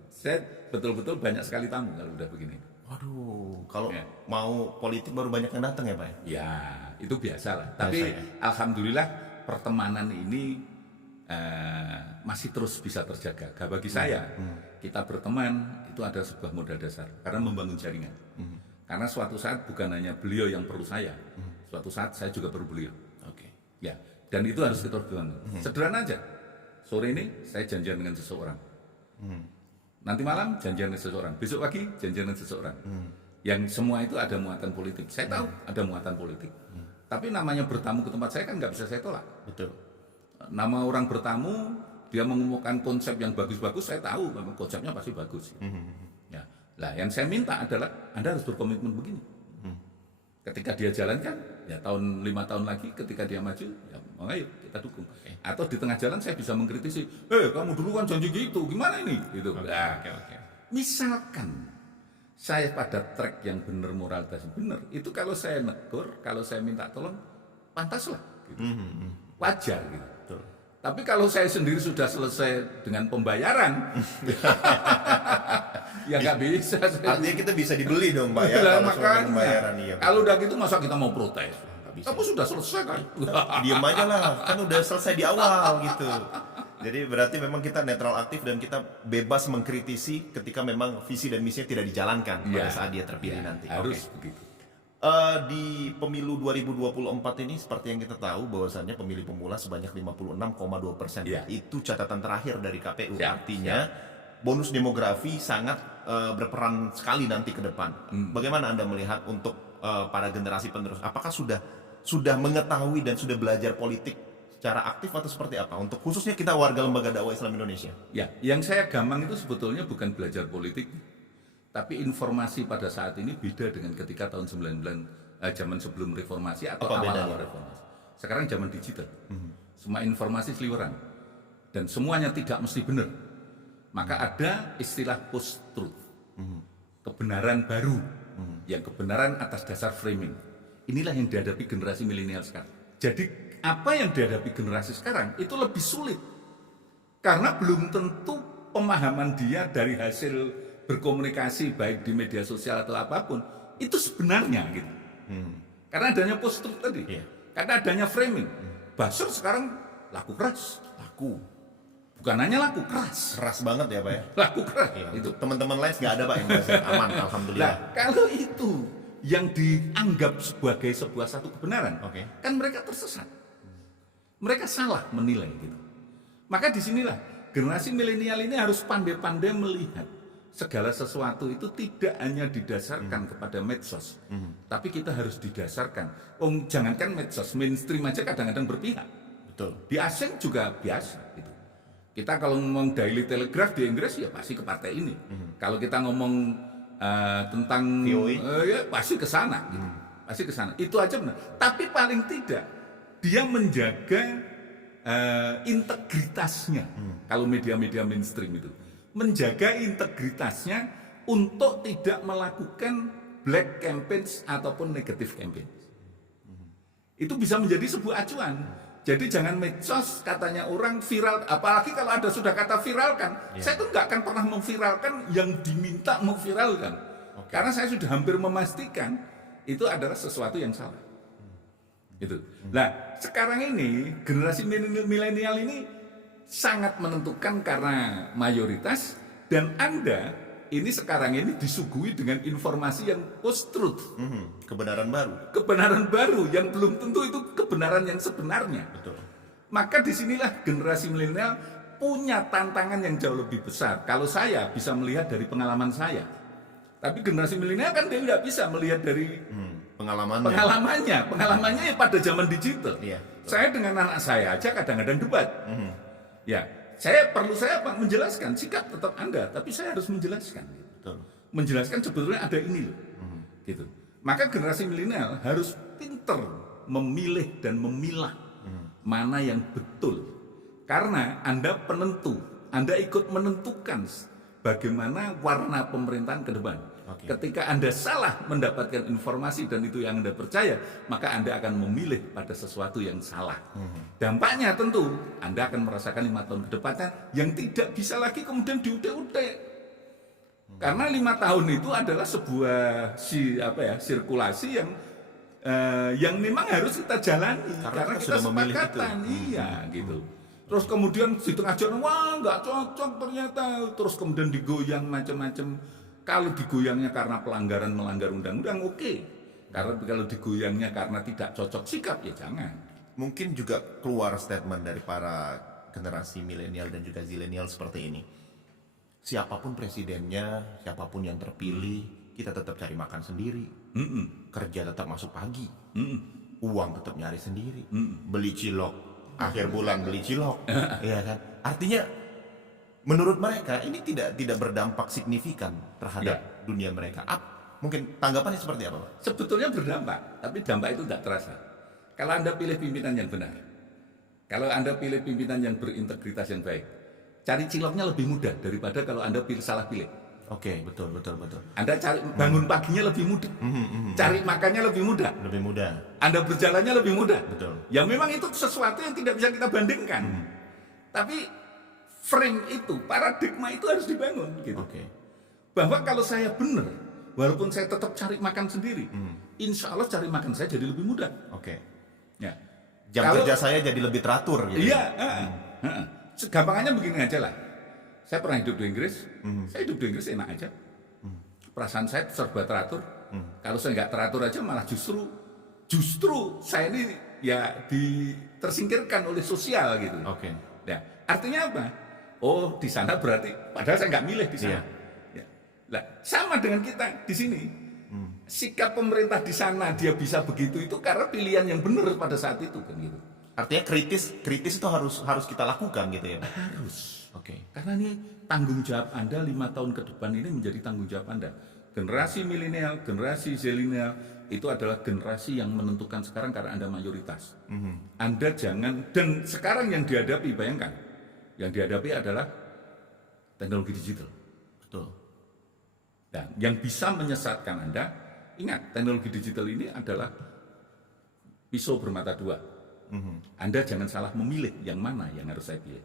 saya betul-betul banyak sekali tamu kalau udah begini. Waduh, kalau Ya. mau politik baru banyak yang datang ya Pak? Ya, itu biasa lah. Biasa Tapi ya. alhamdulillah pertemanan ini masih terus bisa terjaga. Bagi saya, kita berteman itu ada sebuah modal dasar karena membangun jaringan. Karena suatu saat bukan hanya beliau yang perlu saya, suatu saat saya juga perlu beliau. Oke. Ya, dan itu harus kita bangun. Sederhana aja. Sore ini saya janjian dengan seseorang. Nanti malam janjian dengan seseorang. Besok pagi janjian dengan seseorang. Yang semua itu ada muatan politik. Saya tahu ada muatan politik. Tapi namanya bertamu ke tempat saya kan nggak bisa saya tolak. Betul. Nama orang bertamu, dia mengumumkan konsep yang bagus-bagus, saya tahu memang konsepnya pasti bagus. Ya, lah yang saya minta adalah Anda harus berkomitmen begini. Ketika dia jalankan, ya 5 tahun lagi ketika dia maju, ya ayo kita dukung. Atau di tengah jalan saya bisa mengkritisi, kamu dulu kan janji gitu, gimana ini? Gitu. Nah, misalkan saya pada track yang benar, moralitas yang benar, itu kalau saya negur, kalau saya minta tolong, pantaslah. Gitu. Wajar gitu. Betul. Tapi kalau saya sendiri sudah selesai dengan pembayaran, ya nggak bisa. Artinya kita bisa dibeli dong Pak ya, Lah, kalau soal makanya, pembayaran iya. kalau udah gitu masa kita mau protes? bisa. Kamu sudah selesai kan? Diam aja lah, kan udah selesai di awal gitu. Jadi berarti memang kita netral aktif dan kita bebas mengkritisi ketika memang visi dan misinya tidak dijalankan pada saat dia terpilih nanti. Harus Oke. begitu. Di pemilu 2024 ini seperti yang kita tahu bahwasannya pemilih pemula sebanyak 56,2%. Ya. Itu catatan terakhir dari KPU. Siap, Artinya bonus demografi sangat berperan sekali nanti ke depan. Bagaimana Anda melihat untuk para generasi penerus? Apakah sudah mengetahui dan sudah belajar politik secara aktif atau seperti apa? Untuk khususnya kita warga lembaga dakwah Islam Indonesia. Ya, yang saya gamang itu sebetulnya bukan belajar politik, tapi informasi pada saat ini beda dengan ketika tahun 99 zaman sebelum reformasi atau Apa awal-awal bedanya? reformasi. Sekarang zaman digital. Semua informasi seliweran dan semuanya tidak mesti benar. Maka ada istilah post truth. Kebenaran baru. Yang kebenaran atas dasar framing. Inilah yang dihadapi generasi milenial sekarang. Jadi apa yang dihadapi generasi sekarang itu lebih sulit. Karena belum tentu pemahaman dia dari hasil berkomunikasi baik di media sosial atau apapun itu sebenarnya gitu. Karena adanya post truth tadi. Iya. Karena adanya framing. Buzzer sekarang laku keras. Laku. Bukan hanya laku keras. Keras banget ya Pak ya? Laku keras. Iya, Itu. untuk teman-teman lain nggak ada Pak yang buzzer. Aman, alhamdulillah. Nah, kalau itu yang dianggap sebagai sebuah satu kebenaran, Oke. kan mereka tersesat. Mereka salah menilai gitu. Maka disinilah generasi milenial ini harus pandai-pandai melihat segala sesuatu itu tidak hanya didasarkan kepada medsos, tapi kita harus didasarkan. Jangankan medsos, mainstream aja kadang-kadang berpihak. Betul. Di asing juga biasa gitu. Kita kalau ngomong Daily Telegraph di Inggris ya pasti ke partai ini. Kalau kita ngomong tentang VOA? ya pasti ke sana gitu. Pasti ke sana. Itu aja benar. Tapi paling tidak dia menjaga integritasnya. Kalau media-media mainstream itu menjaga integritasnya untuk tidak melakukan black campaigns ataupun negative campaigns. Itu bisa menjadi sebuah acuan. Jadi jangan medsos katanya orang viral, apalagi kalau ada sudah kata viralkan. Saya tuh nggak akan pernah memviralkan yang diminta memviralkan. Karena saya sudah hampir memastikan itu adalah sesuatu yang salah. Itu. Nah, sekarang ini generasi milenial ini sangat menentukan karena mayoritas dan Anda ini sekarang ini disuguhi dengan informasi yang post truth. Kebenaran baru. Kebenaran baru yang belum tentu itu kebenaran yang sebenarnya. Betul. Maka disinilah generasi milenial punya tantangan yang jauh lebih besar. Kalau saya bisa melihat dari pengalaman saya, tapi generasi milenial kan dia tidak bisa melihat dari Pengalamannya. pengalamannya ya pada zaman digital. Iya. Saya dengan anak saya aja kadang-kadang debat. Ya, saya apa? Menjelaskan sikap tetap Anda, tapi saya harus menjelaskan. Betul. Menjelaskan sebetulnya ada ini loh. Gitu. Maka generasi milenial harus pinter memilih dan memilah mana yang betul. Karena Anda penentu, Anda ikut menentukan bagaimana warna pemerintahan ke depan. Oke. Ketika Anda salah mendapatkan informasi dan itu yang Anda percaya, maka Anda akan memilih pada sesuatu yang salah. Dampaknya tentu Anda akan merasakan 5 tahun ke depannya yang tidak bisa lagi kemudian diutek-utek. Karena 5 tahun itu adalah sebuah sirkulasi yang memang harus kita jalani karena kita kita sudah memilih itu. sepakatan, iya gitu. Terus kemudian di tengah jalan, wah nggak cocok ternyata, terus kemudian digoyang macam-macam. Kalau digoyangnya karena melanggar undang-undang, oke. Karena kalau digoyangnya karena tidak cocok sikap, ya jangan. Mungkin juga keluar statement dari para generasi milenial dan juga zilenial seperti ini. Siapapun presidennya, siapapun yang terpilih, kita tetap cari makan sendiri. Kerja tetap masuk pagi. Uang tetap nyari sendiri. Beli cilok, akhir bulan beli cilok. Iya kan? Artinya menurut mereka ini tidak berdampak signifikan terhadap dunia mereka. Mungkin tanggapannya seperti apa, Pak? Sebetulnya berdampak, tapi dampak itu tidak terasa. Kalau Anda pilih pimpinan yang benar, kalau Anda pilih pimpinan yang berintegritas yang baik, cari ciloknya lebih mudah daripada kalau Anda salah pilih. Oke, betul. Anda cari bangun paginya lebih mudah, cari makannya lebih mudah, Lebih mudah. Anda berjalannya lebih mudah. Betul. Ya memang itu sesuatu yang tidak bisa kita bandingkan. Tapi frame itu, paradigma itu harus dibangun gitu. Oke. Bahwa kalau saya benar, walaupun saya tetap cari makan sendiri, insya Allah cari makan saya jadi lebih mudah. Oke. Ya. Jam kerja saya jadi lebih teratur gitu. Iya, gampangannya begini aja lah. Saya pernah hidup di Inggris, saya hidup di Inggris enak aja. Perasaan saya serba teratur. Kalau saya nggak teratur aja malah justru saya ini ya tersingkirkan oleh sosial gitu. Oke. Nah, artinya apa? Oh, di sana berarti padahal saya nggak milih di sana. Iya. Ya. Nah, sama dengan kita di sini. Sikap pemerintah di sana dia bisa begitu itu karena pilihan yang benar pada saat itu kan gitu. Artinya kritis itu harus kita lakukan gitu ya, Pak? Harus. Oke. Karena ini tanggung jawab Anda 5 tahun ke depan ini menjadi tanggung jawab Anda. Generasi milenial, generasi zilenial itu adalah generasi yang menentukan sekarang karena Anda mayoritas. Anda jangan, dan sekarang yang dihadapi, bayangkan, yang dihadapi adalah teknologi digital. Betul. Dan yang bisa menyesatkan Anda, ingat teknologi digital ini adalah pisau bermata dua. Anda jangan salah memilih yang mana yang harus saya pilih.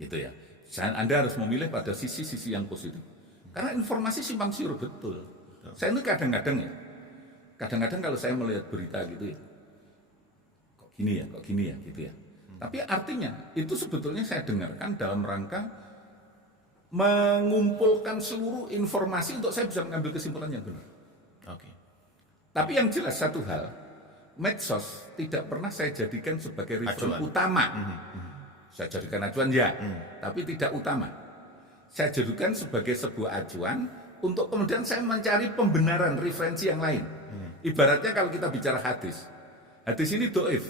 Gitu ya. Anda harus memilih pada sisi-sisi yang positif. Karena informasi simpang siur betul. Saya ini kadang-kadang kalau saya melihat berita gitu ya, kok gini ya gitu ya. Tapi artinya itu sebetulnya saya dengarkan dalam rangka mengumpulkan seluruh informasi untuk saya bisa mengambil kesimpulan yang benar. Oke. Tapi yang jelas satu hal, medsos tidak pernah saya jadikan sebagai referensi utama. Saya jadikan acuan ya, tapi tidak utama. Saya jadikan sebagai sebuah acuan untuk kemudian saya mencari pembenaran referensi yang lain. Ibaratnya kalau kita bicara hadis ini doif.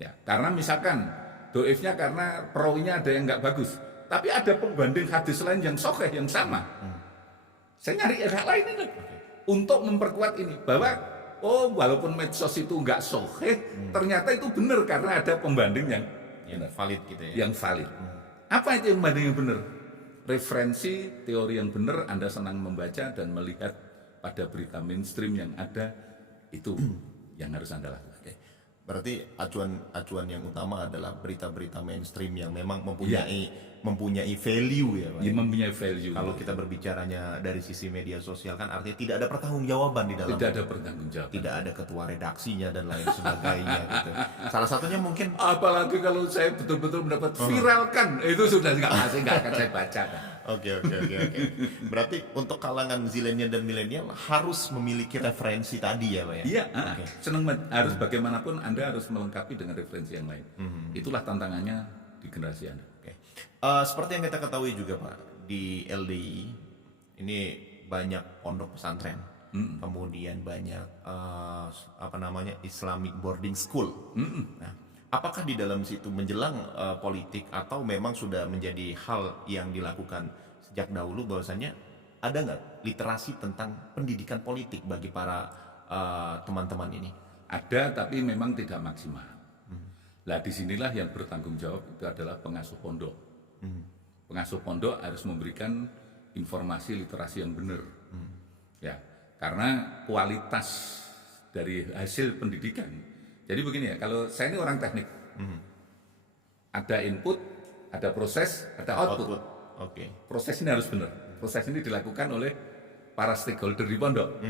Ya, karena misalkan doifnya karena perawinya ada yang nggak bagus, tapi ada pembanding hadis lain yang sahih yang sama. Saya nyari hal lain ini untuk memperkuat ini bahwa walaupun medsos itu nggak sahih, ternyata itu benar karena ada pembanding yang valid gitu ya. Yang valid. Apa itu yang pembanding yang benar? Referensi teori yang benar Anda senang membaca dan melihat pada berita mainstream yang ada, itu yang harus Anda lakukan. Berarti acuan yang utama adalah berita-berita mainstream yang memang mempunyai value ya, Pak. Yang mempunyai value. Kalau kita berbicaranya dari sisi media sosial kan artinya tidak ada pertanggungjawaban di dalam. Tidak ada pertanggungjawaban. Tidak ada ketua redaksinya dan lain sebagainya gitu. Salah satunya mungkin apalagi kalau saya betul-betul mendapat viralkan, itu sudah nggak akan saya baca. Oke. Berarti untuk kalangan zilenial dan milenial harus memiliki referensi tadi ya, Pak ya? Iya, senang harus bagaimanapun Anda harus melengkapi dengan referensi yang lain. Itulah tantangannya di generasi Anda. Seperti yang kita ketahui juga Pak, di LDI ini banyak pondok pesantren, kemudian banyak Islamic boarding school. Nah, apakah di dalam situ menjelang politik atau memang sudah menjadi hal yang dilakukan sejak dahulu bahwasanya ada nggak literasi tentang pendidikan politik bagi para teman-teman ini? Ada, tapi memang tidak maksimal. Lah disinilah yang bertanggung jawab itu adalah pengasuh pondok. Pengasuh pondok harus memberikan informasi literasi yang benar. Ya, karena kualitas dari hasil pendidikan. Jadi begini ya, kalau saya ini orang teknik, ada input, ada proses, ada output. Oke. Proses ini harus benar. Proses ini dilakukan oleh para stakeholder di pondok.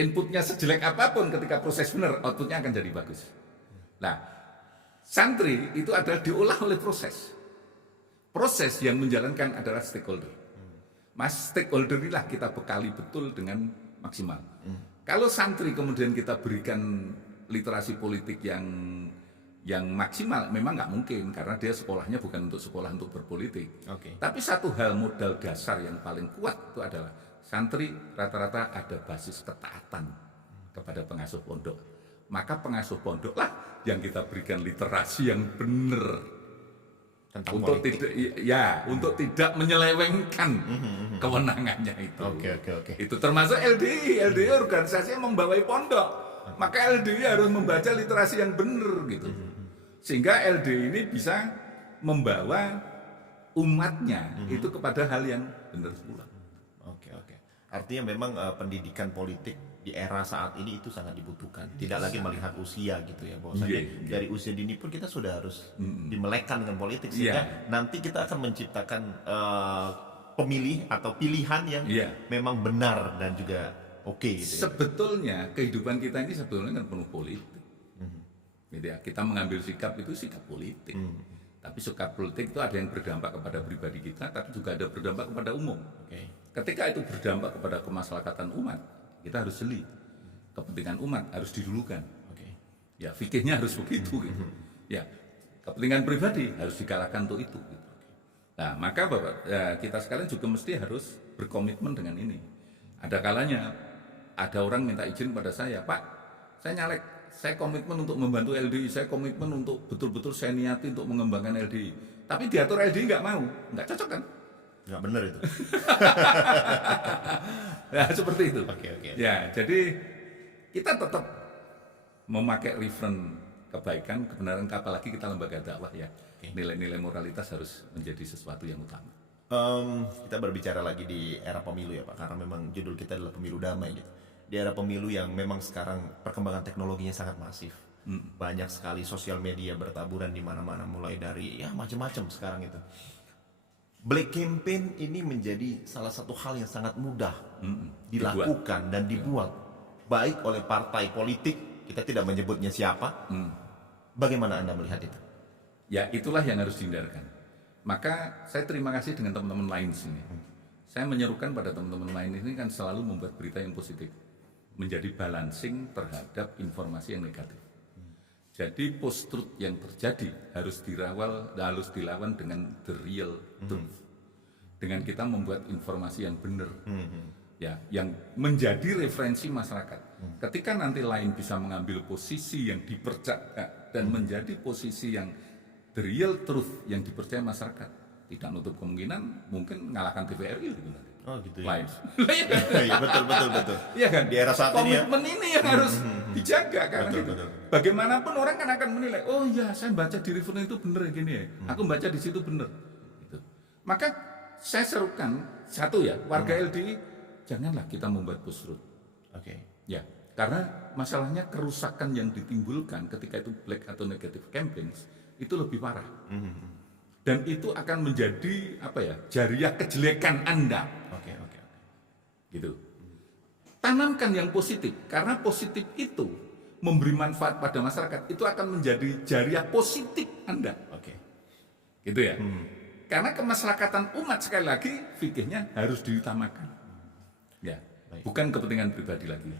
Inputnya sejelek apapun ketika proses benar, outputnya akan jadi bagus. Nah, santri itu adalah diolah oleh proses. Proses yang menjalankan adalah stakeholder. Mas stakeholder inilah kita bekali betul dengan maksimal. Kalau santri kemudian kita berikan literasi politik yang maksimal, memang nggak mungkin karena dia sekolahnya bukan untuk sekolah untuk berpolitik. Tapi satu hal modal dasar yang paling kuat itu adalah santri rata-rata ada basis ketaatan kepada pengasuh pondok. Maka pengasuh pondoklah yang kita berikan literasi yang benar Tentang untuk politik. untuk tidak menyelewengkan kewenangannya itu. Oke. Itu termasuk LDI organisasi yang membawai pondok. Maka LDI harus membaca literasi yang benar gitu. Sehingga LDI ini bisa membawa umatnya itu kepada hal yang benar pula. Oke. Artinya memang pendidikan politik di era saat ini itu sangat dibutuhkan. Tidak lagi melihat usia gitu ya. Bahwasanya dari usia dini pun kita sudah harus dimelekkan dengan politik sehingga nanti kita akan menciptakan pemilih atau pilihan yang memang benar dan juga oke gitu ya. Sebetulnya kehidupan kita ini sebetulnya kan penuh politik. Gitu ya. Kita mengambil sikap itu sikap politik. Tapi sikap politik itu ada yang berdampak kepada pribadi kita, tapi juga ada berdampak kepada umum. Ketika itu berdampak kepada kemaslahatan umat, kita harus jeli. Kepentingan umat harus didulukan. Ya, fikihnya harus begitu. Gitu. Ya, kepentingan pribadi harus dikalahkan untuk itu. Gitu. Nah, maka Bapak, kita sekalian juga mesti harus berkomitmen dengan ini. Ada kalanya ada orang minta izin pada saya, Pak, saya nyalek, saya komitmen untuk membantu LDI, saya komitmen untuk betul-betul saya niati untuk mengembangkan LDI. Tapi diatur LDI nggak mau, nggak cocok kan? Nggak benar itu. Ya seperti itu. Oke. Ya, jadi kita tetap memakai reference kebaikan, kebenaran, apalagi kita lembaga dakwah ya. Nilai-nilai moralitas harus menjadi sesuatu yang utama. Kita berbicara lagi di era pemilu ya Pak, karena memang judul kita adalah pemilu damai gitu. Di era pemilu yang memang sekarang perkembangan teknologinya sangat masif. Banyak sekali sosial media bertaburan di mana-mana, mulai dari ya macam-macam sekarang itu. Black campaign ini menjadi salah satu hal yang sangat mudah dilakukan dan dibuat baik oleh partai politik, kita tidak menyebutnya siapa. Bagaimana Anda melihat itu? Ya itulah yang harus dihindarkan. Maka saya terima kasih dengan teman-teman lain sini. Saya menyerukan pada teman-teman lain ini kan selalu membuat berita yang positif, menjadi balancing terhadap informasi yang negatif. Jadi post-truth yang terjadi harus dilawan dengan the real truth. Dengan kita membuat informasi yang benar, ya, yang menjadi referensi masyarakat. Ketika nanti lain bisa mengambil posisi yang dipercaya dan menjadi posisi yang the real truth yang dipercaya masyarakat, tidak nutup kemungkinan mungkin mengalahkan TVRI gitu nanti. Oh gitu ya. Lain. Iya betul. Iya kan? Di era saat ini ya. Komitmen ini yang harus dijaga karena gitu. Bagaimanapun orang kan akan menilai, oh ya saya baca di referensi itu benar gini ya. Aku baca di situ benar. Gitu. Maka saya serukan satu ya, warga LDI janganlah kita membuat post-truth. Ya, karena masalahnya kerusakan yang ditimbulkan ketika itu black atau negative campaigns itu lebih parah. Dan itu akan menjadi apa ya, jariah kejelekan Anda. Gitu. Tanamkan yang positif, karena positif itu memberi manfaat pada masyarakat, itu akan menjadi jariah positif Anda. Gitu ya. Karena kemaslahatan umat sekali lagi fikihnya harus diutamakan. Ya, bukan kepentingan pribadi lagi.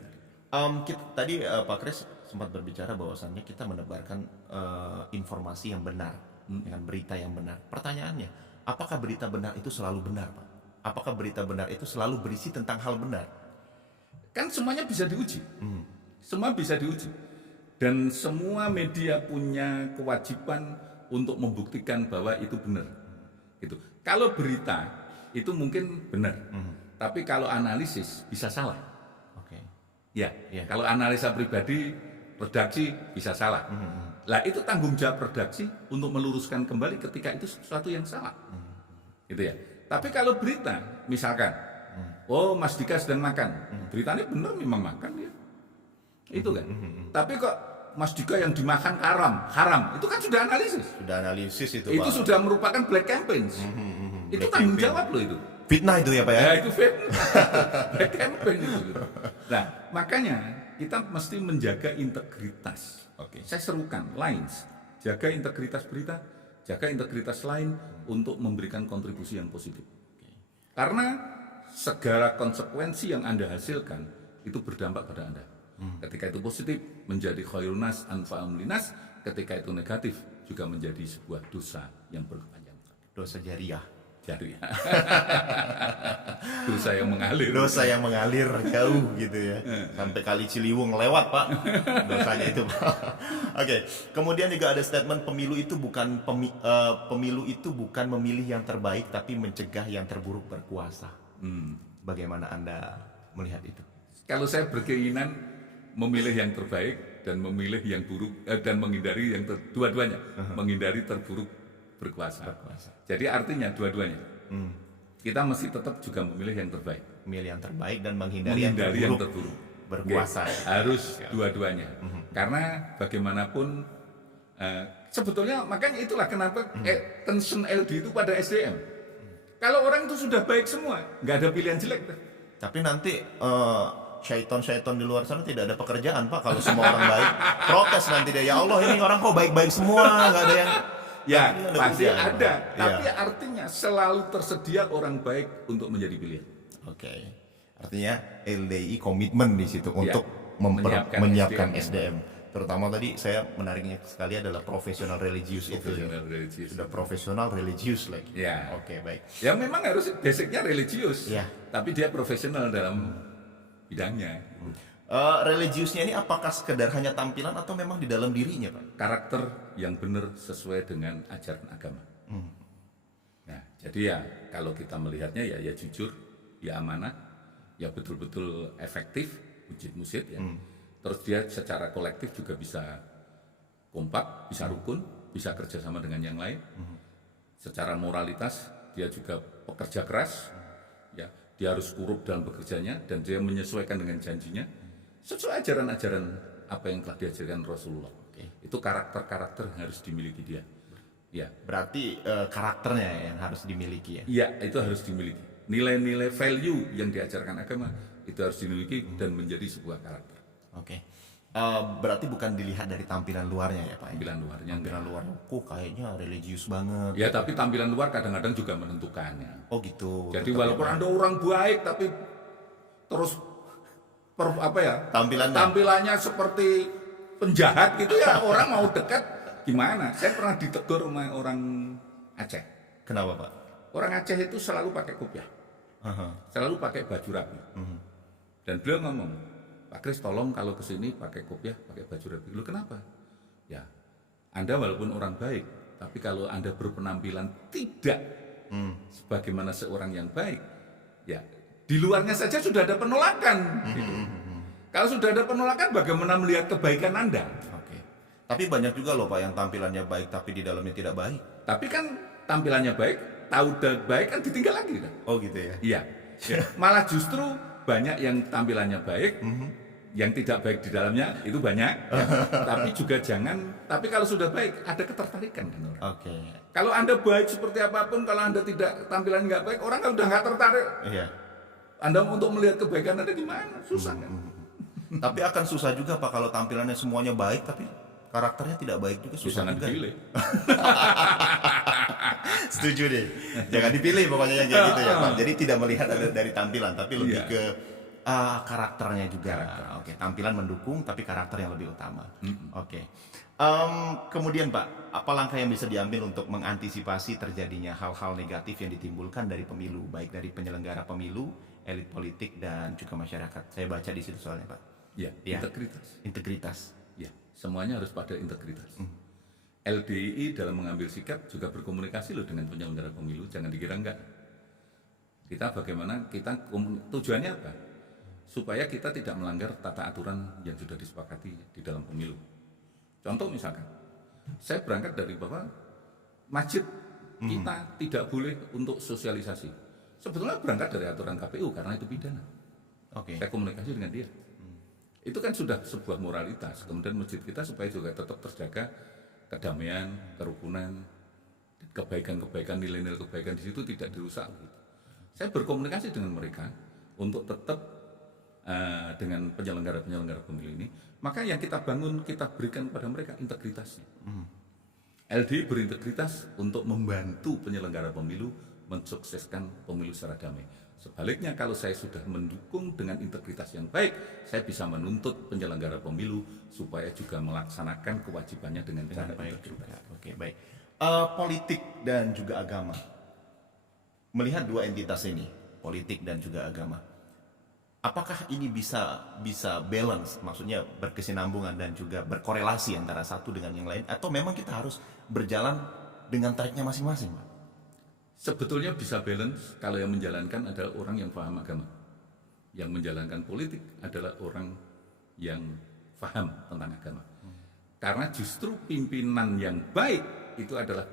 Tadi Pak Kris sempat berbicara bahwasannya kita menebarkan informasi yang benar dengan berita yang benar. Pertanyaannya, apakah berita benar itu selalu benar, Pak? Apakah berita benar itu selalu berisi tentang hal benar? Kan semuanya bisa diuji. Semua bisa diuji. Dan semua media punya kewajiban untuk membuktikan bahwa itu benar. Gitu. Kalau berita itu mungkin benar. Tapi kalau analisis bisa salah. Ya, kalau analisa pribadi redaksi bisa salah. Lah itu tanggung jawab redaksi untuk meluruskan kembali ketika itu sesuatu yang salah. Gitu ya. Tapi kalau berita, misalkan, oh Mas Dika sedang makan, beritanya benar memang makan dia, itu kan. Tapi kok Mas Dika yang dimakan haram, itu kan sudah analisis. Sudah analisis itu, Itu Pak. sudah merupakan black campaigns. Itu tanggung jawab loh itu. Fitnah itu ya Pak ya? Ya itu fitnah, black campaign itu. Gitu. Nah makanya kita mesti menjaga integritas. Oke. Saya serukan lines, jaga integritas berita, jaga integritas lain untuk memberikan kontribusi yang positif. Karena segala konsekuensi yang Anda hasilkan itu berdampak pada Anda. Ketika itu positif menjadi khairun nas anfa'um linas, ketika itu negatif juga menjadi sebuah dosa yang berkepanjangan. Dosa jariah. Jadi dosa yang mengalir. Dosa yang mengalir jauh gitu ya. Sampai Kali Ciliwung lewat Pak. Dosanya itu Pak. Oke. Kemudian juga ada statement pemilu itu bukan memilih yang terbaik tapi mencegah yang terburuk berkuasa. Bagaimana Anda melihat itu? Kalau saya berkeinginan memilih yang terbaik dan memilih yang buruk dan menghindari yang dua-duanya, menghindari terburuk berkuasa. Jadi artinya dua-duanya. Kita mesti tetap juga memilih yang terbaik. Memilih yang terbaik dan menghindari yang terburuk. Berkuasa. Okay. Harus dua-duanya. Karena bagaimanapun sebetulnya makanya itulah kenapa tension LD itu pada SDM. Kalau orang itu sudah baik semua, nggak ada pilihan jelek. Tapi nanti syaiton di luar sana tidak ada pekerjaan Pak kalau semua orang baik. Protes nanti dia, ya Allah ini orang kok baik-baik semua, nggak ada yang. Ya pasti ada, tapi artinya selalu tersedia orang baik untuk menjadi pilihan. Oke. Artinya LDI komitmen di situ untuk menyiapkan SDM. Terutama tadi saya menariknya sekali adalah profesional religius itu. Sudah profesional religius lagi. Ya. Oke, baik. Ya memang harus basicnya religius. Ya. Tapi dia profesional dalam bidangnya. Religiusnya ini apakah sekedar hanya tampilan atau memang di dalam dirinya Pak? Karakter yang benar sesuai dengan ajaran agama. Nah, jadi ya kalau kita melihatnya ya jujur, ya amanah, ya betul-betul efektif, mujid-mujid ya. Terus dia secara kolektif juga bisa kompak, bisa rukun, bisa kerjasama dengan yang lain. Secara moralitas dia juga pekerja keras, ya dia harus korup dalam bekerjanya dan dia menyesuaikan dengan janjinya sesuai ajaran-ajaran apa yang telah diajarkan Rasulullah. Itu karakter-karakter yang harus dimiliki dia. Ya. Berarti karakternya yang harus dimiliki ya? Iya, itu harus dimiliki. Nilai-nilai value yang diajarkan agama itu harus dimiliki dan menjadi sebuah karakter. Oke. Berarti bukan dilihat dari tampilan luarnya ya Pak? Tampilan luarnya. Tampilan luar, kok kayaknya religius banget. Ya, tapi tampilan luar kadang-kadang juga menentukannya. Oh gitu. Jadi walaupun Anda orang baik tapi terus tampilannya seperti penjahat gitu ya orang mau dekat gimana? Saya pernah ditegur sama orang Aceh. Kenapa Pak? Orang Aceh itu selalu pakai kopiah, selalu pakai baju rapi. Dan beliau ngomong, Pak Kris tolong kalau kesini pakai kopiah, pakai baju rapi. Lu kenapa? Ya, Anda walaupun orang baik, tapi kalau Anda berpenampilan tidak sebagaimana seorang yang baik, ya di luarnya saja sudah ada penolakan. Gitu. Kalau sudah ada penolakan, bagaimana melihat kebaikan Anda? Oke. Tapi banyak juga loh Pak yang tampilannya baik tapi di dalamnya tidak baik. Tapi kan tampilannya baik, tahu dan baik kan ditinggal lagi kan? Oh gitu ya? Iya. Malah justru banyak yang tampilannya baik, yang tidak baik di dalamnya itu banyak. Ya. Tapi juga tapi kalau sudah baik ada ketertarikan kan orang. Oke. Kalau Anda baik seperti apapun, kalau Anda tidak tampilan nggak baik, orang kan udah nggak tertarik. Iya. Anda untuk melihat kebaikan Anda di mana? Susah kan? Tapi akan susah juga Pak kalau tampilannya semuanya baik tapi karakternya tidak baik juga, susah Jangan juga. dipilih. Setuju deh. Jangan dipilih pokoknya yang kayak gitu ya Pak. Jadi tidak melihat dari tampilan tapi lebih ke karakternya juga. Oke, tampilan mendukung tapi karakter yang lebih utama. Oke. Kemudian Pak, apa langkah yang bisa diambil untuk mengantisipasi terjadinya hal-hal negatif yang ditimbulkan dari pemilu, baik dari penyelenggara pemilu, elit politik dan juga masyarakat? Saya baca di situ soalnya Pak. Ya, integritas. Integritas. Ya, semuanya harus pada integritas. LDII dalam mengambil sikap juga berkomunikasi loh dengan penyelenggara pemilu, jangan dikira enggak. Kita bagaimana, tujuannya apa? Supaya kita tidak melanggar tata aturan yang sudah disepakati di dalam pemilu. Contoh misalkan, saya berangkat dari bahwa masjid kita tidak boleh untuk sosialisasi. Sebetulnya berangkat dari aturan KPU karena itu pidana. Saya komunikasi dengan dia. Itu kan sudah sebuah moralitas. Kemudian masjid kita supaya juga tetap terjaga kedamaian, kerukunan, kebaikan-kebaikan, nilai-nilai kebaikan di situ tidak dirusak. Saya berkomunikasi dengan mereka untuk tetap dengan penyelenggara-penyelenggara pemilu ini. Maka yang kita bangun, kita berikan kepada mereka integritasnya. LDI berintegritas untuk membantu penyelenggara pemilu mensukseskan pemilu secara damai. Sebaliknya kalau saya sudah mendukung dengan integritas yang baik, saya bisa menuntut penyelenggara pemilu supaya juga melaksanakan kewajibannya dengan cara baik integritas. juga. Oke, baik. Politik dan juga agama. Melihat dua entitas ini, politik dan juga agama. Apakah ini bisa balance, maksudnya berkesinambungan dan juga berkorelasi antara satu dengan yang lain, atau memang kita harus berjalan dengan tracknya masing-masing, Pak? Sebetulnya bisa balance kalau yang menjalankan adalah orang yang paham agama. Yang menjalankan politik adalah orang yang paham tentang agama. Karena justru pimpinan yang baik itu adalah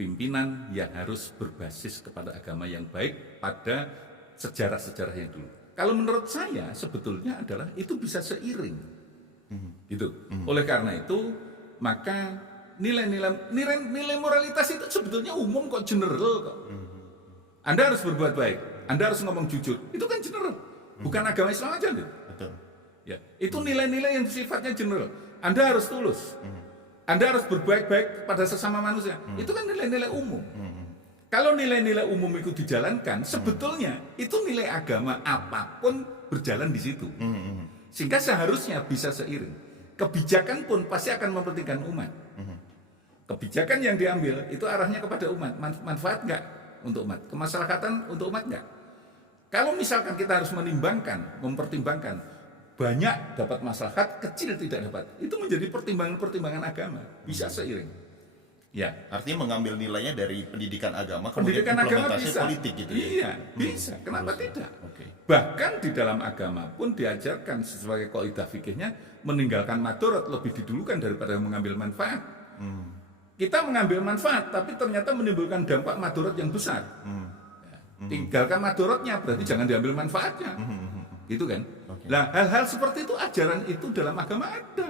pimpinan yang harus berbasis kepada agama yang baik pada sejarah-sejarah yang dulu. Kalau menurut saya sebetulnya adalah itu bisa seiring. Gitu. Oleh karena itu, maka nilai moralitas itu sebetulnya umum kok, general kok. Anda harus berbuat baik, Anda harus ngomong jujur. Itu kan general. Bukan agama Islam aja gitu. Betul. Ya, itu nilai-nilai yang sifatnya general. Anda harus tulus. Anda harus berbuat baik pada sesama manusia. Itu kan nilai-nilai umum. Kalau nilai-nilai umum itu dijalankan, sebetulnya itu nilai agama apapun berjalan di situ. Sehingga seharusnya bisa seiring. Kebijakan pun pasti akan mempentingkan umat. Kebijakan yang diambil itu arahnya kepada umat. Manfaat enggak untuk umat? Kemaslahatan untuk umat enggak? Kalau misalkan kita harus mempertimbangkan banyak dapat maslahat, kecil tidak dapat, itu menjadi pertimbangan-pertimbangan agama. Bisa seiring. Ya, Artinya mengambil nilainya dari pendidikan agama, pendidikan agama implementasi bisa. politik gitu ya. Iya, bisa. Kenapa tidak? Oke. Bahkan di dalam agama pun diajarkan sebagai kaidah fikihnya meninggalkan madorot lebih didulukan daripada mengambil manfaat. Kita mengambil manfaat, tapi ternyata menimbulkan dampak madorot yang besar. Ya, tinggalkan madorotnya, berarti jangan diambil manfaatnya. Gitu kan? Nah, hal-hal seperti itu, ajaran itu dalam agama ada.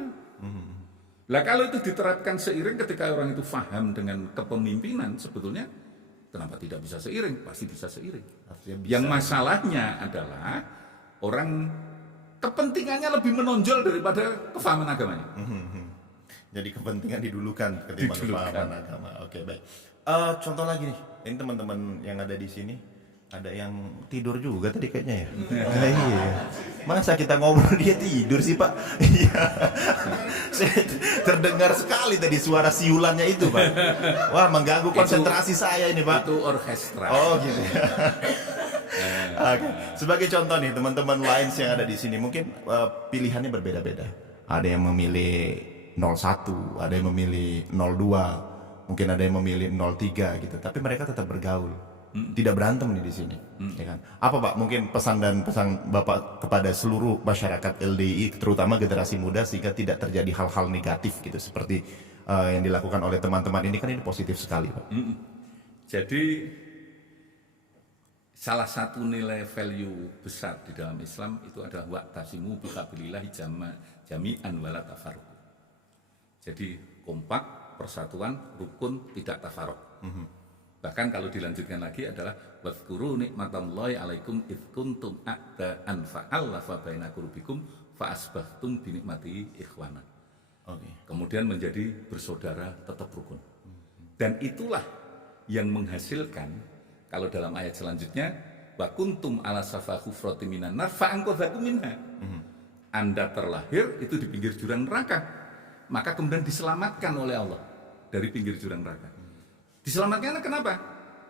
Lah kalau itu diterapkan seiring ketika orang itu paham dengan kepemimpinan, sebetulnya kenapa tidak bisa seiring? Pasti bisa seiring. Artinya bisa. Yang masalahnya adalah orang kepentingannya lebih menonjol daripada kefahaman agamanya. Jadi kepentingan didulukan ketimbang pemahaman agama. Oke, baik. Contoh lagi nih, ini teman-teman yang ada di sini, ada yang tidur juga tadi kayaknya ya. Nah, iya. Masa kita ngobrol dia tidur sih, Pak? Iya. Saya terdengar sekali tadi suara siulannya itu, Pak. Wah, mengganggu konsentrasi saya ini, Pak. Itu orkestra. Oh, gitu ya. Oke. Sebagai contoh nih, teman-teman lain yang ada di sini mungkin pilihannya berbeda-beda. Ada yang memilih 01, ada yang memilih 02, mungkin ada yang memilih 03 gitu. Tapi mereka tetap bergaul. Tidak berantem nih di sini, ya kan? Apa Pak mungkin pesan Bapak kepada seluruh masyarakat LDI, terutama generasi muda, sehingga tidak terjadi hal-hal negatif gitu seperti yang dilakukan oleh teman-teman ini, kan ini positif sekali, Pak. Jadi salah satu nilai value besar di dalam Islam itu adalah wa'tasimu bihablillahi jami'an wala tafarruq. Jadi kompak, persatuan, rukun, tidak tafarruq. Bahkan kalau dilanjutkan lagi adalah wadhkuru nikmatallahi alaikum id kuntum a'da'an fa'alafa baina qulubikum fa asbahtum bi nikmatihi ikhwana. Kemudian menjadi bersaudara, tetap rukun. Dan itulah yang menghasilkan, kalau dalam ayat selanjutnya, wa kuntum ala safa hufratin minan nar fa anqadhakum minha. Anda terlahir itu di pinggir jurang neraka, maka kemudian diselamatkan oleh Allah dari pinggir jurang neraka. Diselamatkan kenapa?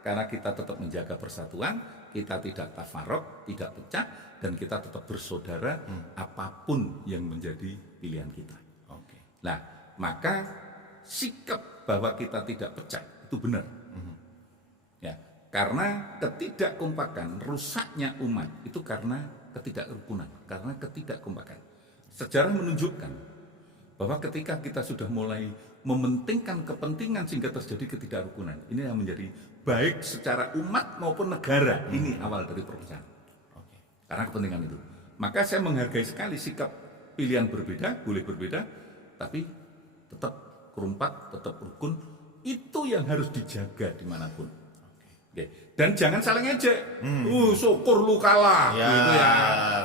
Karena kita tetap menjaga persatuan, kita tidak tafarruk, tidak pecah, dan kita tetap bersaudara apapun yang menjadi pilihan kita. Nah, maka sikap bahwa kita tidak pecah itu benar. Ya, karena ketidakkompakan, rusaknya umat itu karena ketidakrukunan, karena ketidakkompakan. Sejarah menunjukkan bahwa ketika kita sudah mulai mementingkan kepentingan sehingga terjadi ketidakrukunan, ini yang menjadi baik secara umat maupun negara. Ini awal dari perpecahan. Karena kepentingan itu. Maka saya menghargai sekali sikap pilihan berbeda, boleh berbeda, tapi tetap kompak, tetap rukun. Itu yang harus dijaga dimanapun. Oke. Dan jangan saling ejek. Syukur lu kalah, Ya, gitu ya.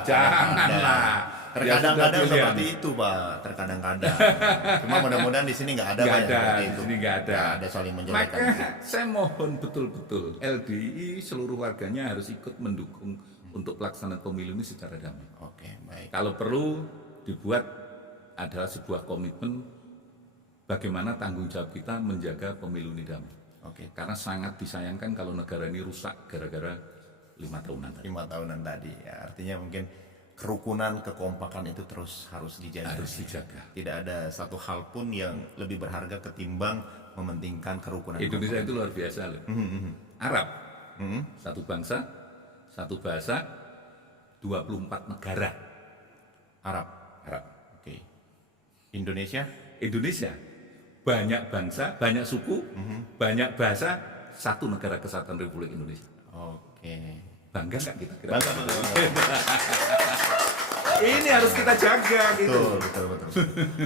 Janganlah. Terkadang-kadang seperti itu, Pak. Terkadang-kadang. Cuma mudah-mudahan di sini nggak ada, Nggak Pak, ada, seperti di itu. sini nggak ada. Nggak ada saling menjelekan. Maka saya mohon betul-betul LDI seluruh warganya harus ikut mendukung untuk pelaksanaan pemilu ini secara damai. Oke, baik. Kalau perlu dibuat adalah sebuah komitmen bagaimana tanggung jawab kita menjaga pemilu ini damai. Oke. Karena sangat disayangkan kalau negara ini rusak gara-gara 5 tahunan tadi. 5 tahunan tadi. Ya, artinya mungkin kerukunan, kekompakan itu terus harus dijaga. Harus dijaga. Tidak ada satu hal pun yang lebih berharga ketimbang mementingkan kerukunan. Indonesia itu luar biasa loh. Arab, satu bangsa, satu bahasa, 24 negara. Arab. Arab. Oke. Indonesia. Indonesia, banyak bangsa, banyak suku, banyak bahasa, satu negara kesatuan Republik Indonesia. Oke. Bangga nggak kita? Bangga. Ini harus kita jaga gitu. Betul.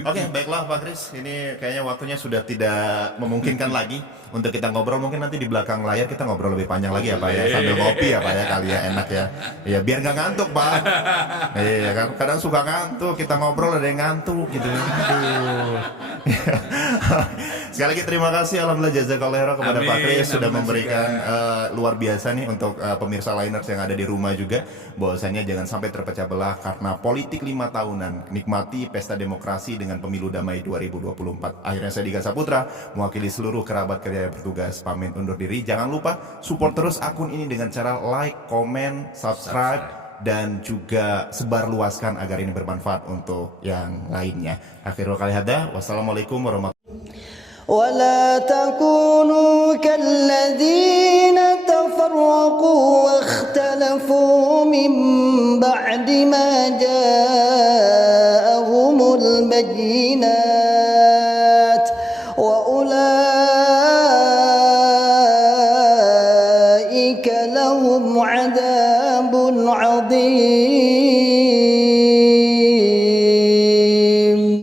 Oke, baiklah Pak Kris. Ini kayaknya waktunya sudah tidak memungkinkan lagi untuk kita ngobrol. Mungkin nanti di belakang layar kita ngobrol lebih panjang lagi ya Pak ya. Sambil ngopi ya Pak ya, kali ya, enak ya. Ya biar nggak ngantuk Pak. Iya kan, kadang suka ngantuk. Kita ngobrol ada yang ngantuk gitu. Aduh. Sekali lagi terima kasih alhamdulillah jazakallahu khairan kepada Pak Kris sudah memberikan luar biasa nih untuk pemirsa Liners yang ada di rumah juga, bahwasanya jangan sampai terpecah belah karena politik 5 tahunan. Nikmati pesta demokrasi dengan pemilu damai 2024. Akhirnya saya Dika Saputra mewakili seluruh kerabat kerja yang bertugas pamit undur diri. Jangan lupa support terus akun ini dengan cara like, comment, subscribe, dan juga sebarluaskan agar ini bermanfaat untuk yang lainnya. Akhirul kali hada, wassalamualaikum warahmatullahi wabarakatuh. ولا تكونوا كالذين تفرقوا واختلفوا من بعد ما جاءهم البينات